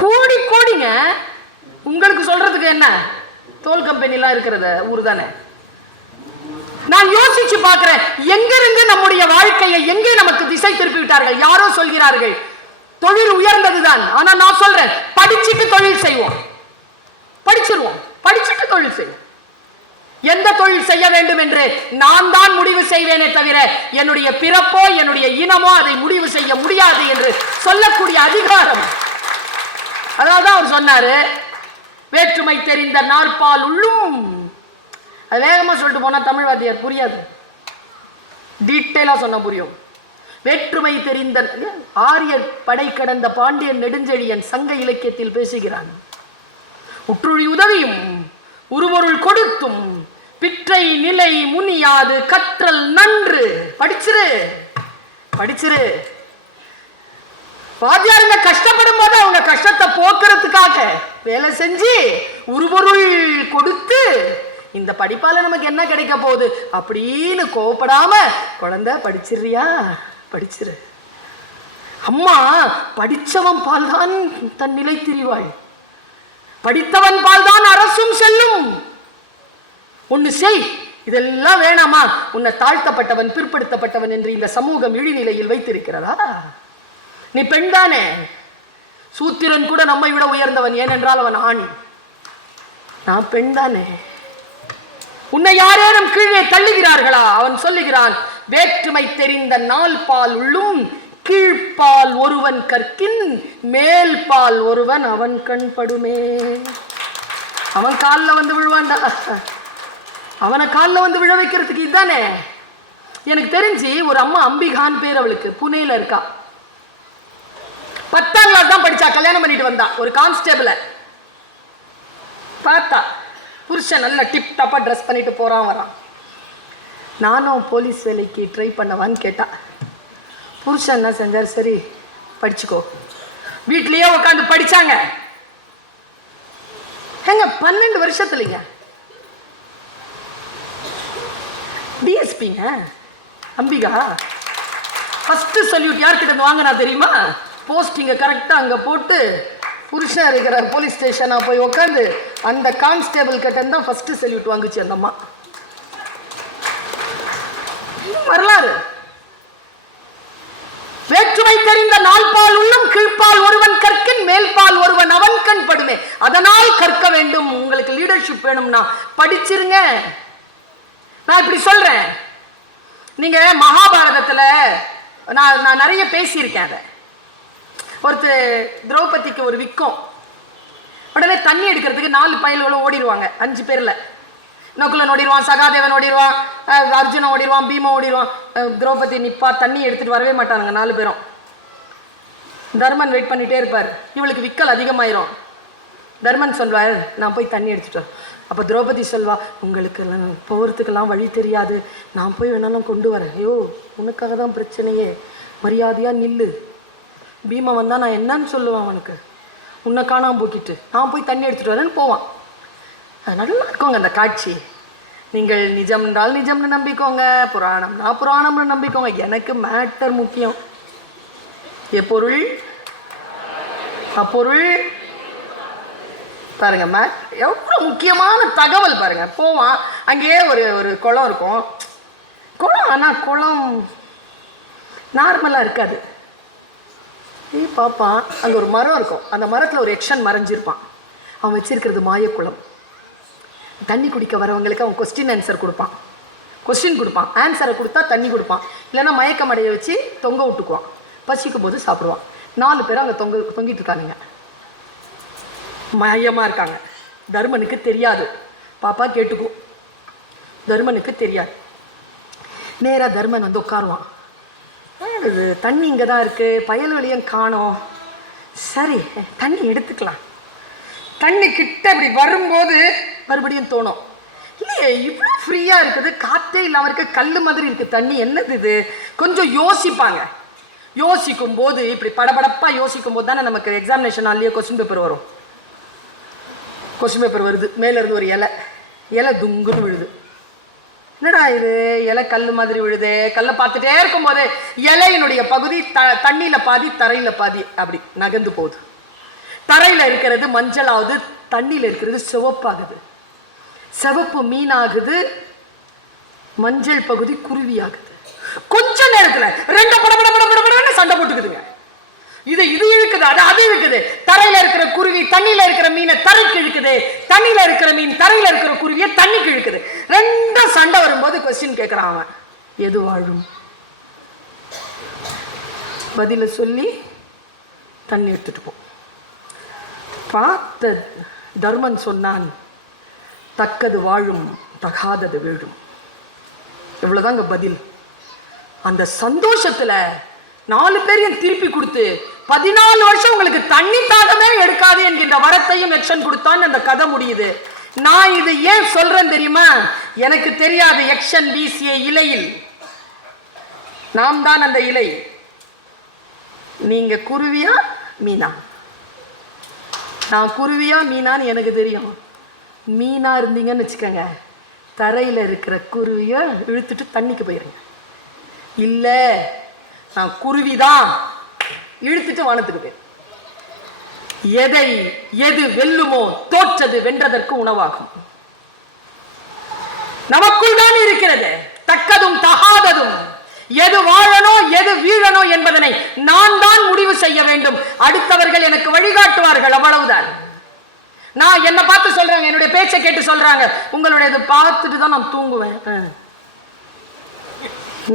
கோடி கோடிங்க. உங்களுக்கு சொல்றதுக்கு என்ன, தோல் கம்பெனிலாம் இருக்கிறத ஊர் தானே. நான் யோசிச்சு பார்க்கிறேன், எங்கிருந்து நம்முடைய வாழ்க்கையை எங்கே நமக்கு திசை திருப்பி விட்டார்கள். யாரோ சொல்கிறார்கள் தொழில் உயர்ந்ததுதான். ஆனா நான் சொல்றேன், படிச்சுட்டு தொழில் செய்வோம், படிச்சிருவோம், படிச்சுட்டு தொழில் செய்வோம். எந்த தொழில் செய்ய வேண்டும் என்று நான் தான் முடிவு செய்வேனே தவிர என்னுடைய பிறப்போ என்னுடைய இனமோ அதை முடிவு செய்ய முடியாது என்று சொல்லக்கூடிய அதிகாரம். அதாவது அவர் சொன்னாரு, வேற்றுமை தெரிந்த நாற்பால் உள்ளும். அது வேகமா சொல்லிட்டு போனா தமிழ் வாத்தியார் புரியாது, டீட்டெயிலா சொன்ன புரியும். வேற்றுமை தெரிந்த ஆரியர் படை கடந்த பாண்டியன் நெடுஞ்செழியன் சங்க இலக்கியத்தில் பேசுகிறான். உற்றுழி உதவியும் உருவொருள் கொடுத்தும் பிற்றை நிலை முனியாது கற்றல் நன்று. படிச்சிரு, படிச்சிரு. வாத்தியாருங்க கஷ்டப்படும் போது அவங்க கஷ்டத்தை போக்குறதுக்காக வேலை செஞ்சு உருவொருள் கொடுத்து இந்த படிப்பால நமக்கு என்ன கிடைக்க போகுது அப்படின்னு கோவப்படாம குழந்தை படிச்சிருறியா, படிச்சிரு. அம்மா படிச்சவன் பால் தான் தன் நிலை திரிவாள், படித்தவன் பால் தான் அரசும் செல்லும். ஒன்னு செய், இதெல்லாம் வேணாமா? உன்னை தாழ்த்தப்பட்டவன் பிற்படுத்தப்பட்டவன் என்று இந்த சமூகம் இழிநிலையில் வைத்திருக்கிறதா? நீ பெண் தானே. சூத்திரன் கூட நம்மை விட உயர்ந்தவன், ஏனென்றால் அவன் ஆண். நான் பெண் தானே. உன்னை யாரேனும் கீழே தள்ளுகிறார்களா? அவன் சொல்லுகிறான், வேற்றுமை தெரிந்த நாள் பால் உள்ளும் கீழ்ப்பால் ஒருவன் கற்கின் மேல் பால் ஒருவன் அவன் கண் படுமே. அவன் காலில் வந்து விழுவான்டா. அவனை காலில் வந்து விழ வைக்கிறதுக்கு இதுதானே. எனக்கு தெரிஞ்சு ஒரு அம்மா, அம்பிகான் பேர் அவளுக்கு, புனேல இருக்கா. 10ஆம் கிளாஸ் தான் படிச்சா, கல்யாணம் பண்ணிட்டு வந்தா. ஒரு கான்ஸ்டேபிள பார்த்தா, புருஷன் நல்ல டிப் டாப்பா ட்ரெஸ் பண்ணிட்டு போறான் வரான். நானும் போலீஸ் வேலைக்கு ட்ரை பண்ணவான்னு கேட்டா. புருஷன் என்ன செஞ்சார், சரி படிச்சுக்கோ. வீட்லயே உட்காந்து படிச்சாங்க. எங்க 12 வருஷத்துலங்க டிஎஸ்பிங்க அம்பிகா. ஃபர்ஸ்ட் சல்யூட் யார்கிட்ட இருந்து வாங்கினா தெரியுமா? போஸ்டிங்க கரெக்டாக அங்கே போட்டு புருஷன் இருக்கிற போலீஸ் ஸ்டேஷனாக போய் உட்காந்து அந்த கான்ஸ்டேபிள் கிட்ட தான் ஃபர்ஸ்ட் சல்யூட் வாங்குச்சு அந்த அம்மா. வரலாறு. வேற்றுமை தெரிந்த நால்பால் உள்ளும் கீழ்ப்பால் ஒருவன் கற்கின் மேல்பால் ஒருவன் அவன் கண் படுமே. அதனால் கற்க வேண்டும். உங்களுக்கு லீடர்ஷிப் வேணும்னா படிச்சிருங்க. நான் இப்படி சொல்றேன். நீங்க மகாபாரதத்துல நான் நிறைய பேசியிருக்கேன். அதை ஒருத்தர் திரௌபதிக்கு ஒரு விக்கம், உடனே தண்ணி எடுக்கிறதுக்கு 4 பயல்களும் ஓடிடுவாங்க 5 பேர்ல. நகுலன் ஓடிடுவான், சகாதேவன் ஓடிடுவான், அர்ஜுனன் ஓடிடுவான், பீமன் ஓடிடுவான். திரௌபதி நிப்பா, தண்ணி எடுத்துகிட்டு வரவே மாட்டானுங்க 4 பேரும். தர்மன் வெயிட் பண்ணிகிட்டே இருப்பார். இவளுக்கு விக்கல் அதிகமாயிரும். தர்மன் சொல்வார், நான் போய் தண்ணி எடுத்துட்டு வரேன். அப்போ திரௌபதி சொல்வா, உங்களுக்கெல்லாம் போகிறதுக்கெல்லாம் வழி தெரியாது, நான் போய் வேணாலும் கொண்டு வரேன். ஐயோ, உனக்காக தான் பிரச்சனையே, மரியாதையாக நில்லு. பீமன் வந்தால் நான் என்னன்னு சொல்லுவான் அவனுக்கு, உன்னை காணாமல் போக்கிட்டு நான் போய் தண்ணி எடுத்துகிட்டு வரேன்னு போவான். நல்லா இருக்கோங்க அந்த காட்சி. நீங்கள் நிஜம் என்றால் நிஜம்னு நம்பிக்கோங்க, புராணம்னா புராணம்னு நம்பிக்கோங்க. எனக்கு மேட்டர் முக்கியம். எப்பொருள் அப்பொருள். பாருங்க, எவ்வளோ முக்கியமான தகவல் பாருங்க. போவான், அங்கேயே ஒரு குளம் இருக்கும். குளம், ஆனால் குளம் நார்மலாக இருக்காது. பார்ப்பான், அங்கே ஒரு மரம் இருக்கும். அந்த மரத்தில் ஒரு எக்ஷன் மறைஞ்சிருப்பான். அவன் வச்சிருக்கிறது மாயக்குளம். தண்ணி குடிக்க வரவங்களுக்கு அவன் கொஸ்டின் ஆன்சர் கொடுப்பான். கொஸ்டின் கொடுப்பான், ஆன்சரை கொடுத்தா தண்ணி கொடுப்பான். இல்லைன்னா மயக்கமடையை வச்சு தொங்க விட்டுக்குவான். பசிக்கும் போது சாப்பிடுவான். 4 பேரும் அங்கே தொங்கிட்டு இருக்கானுங்க, மயமாக இருக்காங்க. தர்மனுக்கு தெரியாது. பாப்பா கேட்டுக்கும். தர்மனுக்கு தெரியாது. நேராக தர்மன் வந்து உட்காருவான். தண்ணி இங்கே தான் இருக்குது, பயல்வெளியும் காணோம். சரி, தண்ணி எடுத்துக்கலாம். தண்ணி கிட்ட அப்படி வரும்போது மறுபடியும் தோணும், இல்லையே இவ்வளோ ஃப்ரீயாக இருக்குது, காற்றே இல்லாமல் இருக்க, கல் மாதிரி இருக்குது தண்ணி, என்னது இது? கொஞ்சம் யோசிப்பாங்க. யோசிக்கும் போது இப்படி படபடப்பாக யோசிக்கும் போது தானே நமக்கு எக்ஸாமினேஷன் ஆன்லேயே கொஸ்டின் பேப்பர் வரும். கொஸ்டின் பேப்பர் வருது, மேலேருந்து ஒரு இலை துங்குன்னு விழுது. என்னடா இது, இலை கல் மாதிரி விழுது. கல்லை பார்த்துட்டே இருக்கும்போது இலையினுடைய பகுதி தண்ணியில் பாதி தரையில் பாதி அப்படி நகர்ந்து போகுது. தரையில் இருக்கிறது மஞ்சள் ஆகுது, தண்ணியில் இருக்கிறது சிவப்பாகுது. சிவப்பு மீனாகுது, மஞ்சள் பகுதி குருவி ஆகுது. கொஞ்ச நேரத்தில் 2 படபடன்னு சண்டை போட்டுக்குதுங்க. இது இழுக்குது, அது இழுக்குது. தரையில இருக்கிற குருவி தண்ணியில இருக்கிற மீனை தரைக்கு இழுக்குது, தண்ணியில இருக்கிற மீன் தரையில இருக்கிற குருவியை தண்ணிக்கு இழுக்குது. 2 சண்டை வரும்போது கொஸ்டின் கேட்கிறான் அவன், எது வாழும்? பதில சொல்லி தண்ணி எடுத்துட்டு போ. பார்த்த தர்மன் சொன்னான், தக்கது வாழும், தகாதது வீழும். இவ்வளவுதாங்க பதில். அந்த சந்தோஷத்துல 4 பேரையும் திருப்பி கொடுத்து 14 வருஷம் உங்களுக்கு தண்ணி தாகமே எடுக்காது என்கின்ற வரத்தையும் எக்ஷன் கொடுத்தான். அந்த கதை முடியுது. நான் இது ஏன் சொல்றேன் தெரியுமா? எனக்கு தெரியாது எக்ஷன் வீசிய இலையில் நாம் தான் அந்த இலை. நீங்க குருவியா மீனா? நான் குருவியா மீனான்னு எனக்கு தெரியும். மீனா இருந்தீங்கன்னு வச்சுக்கோங்க, தரையில் இருக்கிற குருவியை இழுத்துட்டு தண்ணிக்கு போயிருங்க. இல்லை, நான் குருவிதான், இழுத்துட்டு வானத்துக்கு போய். எது வெல்லுமோ தோற்றது வென்றதற்கு உணவாகும். நமக்குள் தான் இருக்கிறது தக்கதும் தகாததும். எது வாழணும் எது வீழணும் என்பதனை நான் தான் முடிவு செய்ய வேண்டும். அடுத்தவர்கள் எனக்கு வழிகாட்டுவார்கள், அவ்வளவுதான். நான் என்ன பார்த்து சொல்றேன், என்னுடைய பேச்சை கேட்டு சொல்றாங்க, உங்களுடைய பார்த்துட்டு தான் நான் தூங்குவேன்.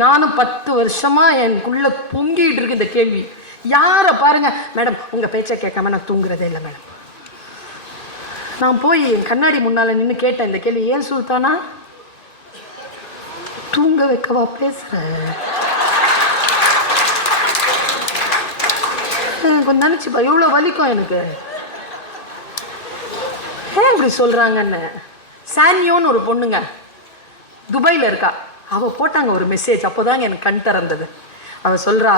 நானும் 10 வருஷமா எனக்குள்ள பொங்கிட்டு இருக்கு இந்த கேள்வி. யாரை பாருங்க, மேடம் உங்க பேச்சை கேட்காம நான் தூங்குறதே இல்லை மேடம். நான் போய் என் கண்ணாடி முன்னால நின்று கேட்டேன் இந்த கேள்வி, ஏன் சுல்தானா தூங்க வைக்கவா பேசுறேன்? கொஞ்சம் நினைச்சுப்பா, எவ்வளவு வலிக்கும் எனக்கு. ஏன் இப்படி சொல்றாங்கன்னு. சானியோன்னு ஒரு பொண்ணுங்க துபாயில் இருக்கா. அவ போட்டாங்க ஒரு மெசேஜ், அப்போதாங்க எனக்கு கண் திறந்தது. அவ சொல்றா,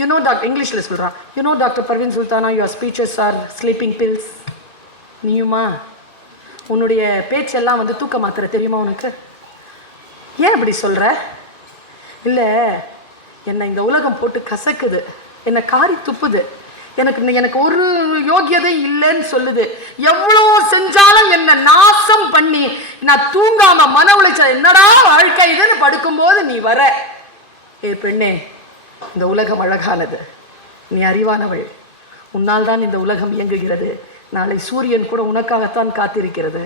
யூனோ டாக்டர், இங்கிலீஷ்ல சொல்றா, you know doctor Parveen Sultana, your speeches are sleeping pills. நீயுமா? உன்னுடைய பேச்செல்லாம் வந்து தூக்க மாத்திரை தெரியுமா உனக்கு? ஏன் அப்படி சொல்ற? இல்லை, என்னை இந்த உலகம் போட்டு கசக்குது, என்னை காரி துப்புது, எனக்கு ஒரு யோகியதை இல்லைன்னு சொல்லுது. எவ்வளோ செஞ்சாலும் என்ன நாசம் பண்ணி நான் தூங்காம மன உளைச்சல், என்னடா வாழ்க்கை இதுன்னு படுக்கும்போது நீ வர. ஏ பெண்ணே, இந்த உலகம் அழகானது, நீ அறிவானவள், உன்னால் தான் இந்த உலகம் இயங்குகிறது. நாளை சூரியன் கூட உனக்காகத்தான் காத்திருக்கிறது.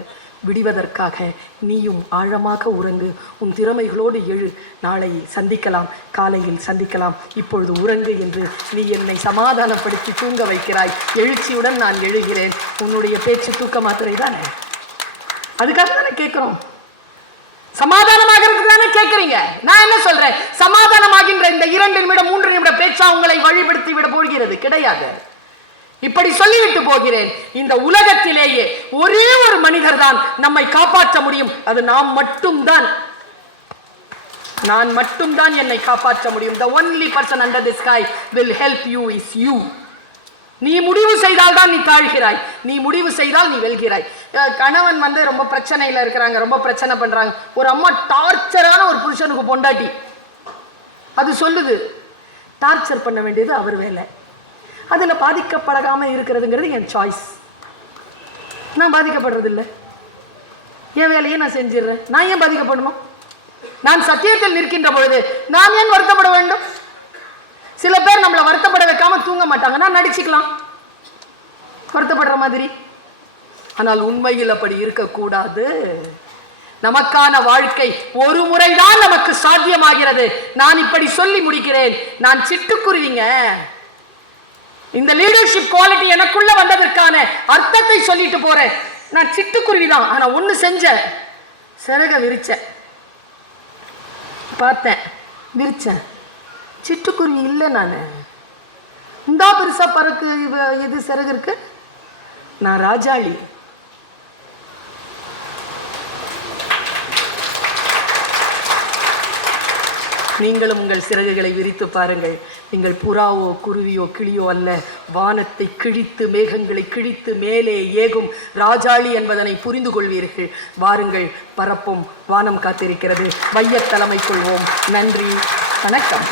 விடிவதற்காக நீயும் ஆழமாக உறங்கு, உன் திறமைகளோடு எழு. நாளை சந்திக்கலாம், காலையில் சந்திக்கலாம், இப்பொழுது உறங்கு என்று நீ என்னை சமாதானப்படுத்தி தூங்க வைக்கிறாய். எழுச்சியுடன் நான் எழுகிறேன். உன்னுடைய பேச்சு தூக்க மாத்திரை தானே, அதுக்காக தானே கேட்குறோம். சமாதானமாகிறதுக்கு தானே கேட்கறீங்க. நான் என்ன சொல்றேன், சமாதானமாகின்ற இந்த 2 நிமிடம் 3 நிமிட பேச்சா உங்களை வழிபடுத்தி விட போகிறது கிடையாது. இப்படி சொல்லிவிட்டு போகிறேன், இந்த உலகத்திலேயே ஒரே ஒரு மனிதர் தான் நம்மை காப்பாற்ற முடியும். அது நான் மட்டும்தான். நான் மட்டும்தான் என்னை காப்பாற்ற முடியும். The only person under the sky will help you is you. நீ முடிவு செய்தால் தான் நீ தாழ்கிறாய், நீ முடிவு செய்தால் நீ வெல்கிறாய். கணவன் ரொம்ப பிரச்சனையில் இருக்கிறாங்க, ரொம்ப பிரச்சனை பண்றாங்க. ஒரு அம்மா டார்ச்சரான ஒரு புருஷனுக்கு பொண்டாட்டி, அது சொல்லுது டார்ச்சர் பண்ண வேண்டியது அவர் வேலை, அதில் பாதிக்கப்படாம இருக்கிறதுங்கிறது என் சாய்ஸ். நான் பாதிக்கப்படுறது இல்லை, என் வேலையை நான் செஞ்சிடுறேன். நான் ஏன் பாதிக்கப்படணும்? நான் சத்தியத்தில் நிற்கின்ற பொழுது நான் ஏன் வருத்தப்பட வேண்டும்? சில பேர் நம்மளை வருத்தப்பட வைக்காம தூங்க மாட்டாங்க, நான் நடிச்சுக்கலாம் வருத்தப்படுற மாதிரி. ஆனால் உண்மையில் அப்படி இருக்கக்கூடாது. நமக்கான வாழ்க்கை ஒரு முறைதான் நமக்கு சாத்தியமாகிறது. நான் இப்படி சொல்லி முடிக்கிறேன். நான் சிட்டுக்குருவிங்க. இந்த லீடர்ஷிப் குவாலிட்டி எனக்குள்ள வந்ததற்கான அர்த்தத்தை சொல்லிட்டு போறேன். நான் சிட்டுக்குருவி தான். ஆனா ஒண்ணு செஞ்சேன், சிறக விரிச்சேன், பார்த்தேன், விரிச்சேன். சிட்டுக்குருவி இல்லை நான். இந்தா பெருசா பறக்கு, இது சிறகு இருக்கு. நான் ராஜாளி. நீங்களும் உங்கள் சிறகுகளை விரித்து பாருங்கள். நீங்கள் புறாவோ குருவியோ கிளியோ அல்ல, வானத்தை கிழித்து மேகங்களை கிழித்து மேலே ஏகும் ராஜாளி என்பதனை புரிந்து கொள்வீர்கள். வாருங்கள், பரப்போம். வானம் காத்திருக்கிறது. வையத் தலைமை கொள்வோம். நன்றி, வணக்கம்.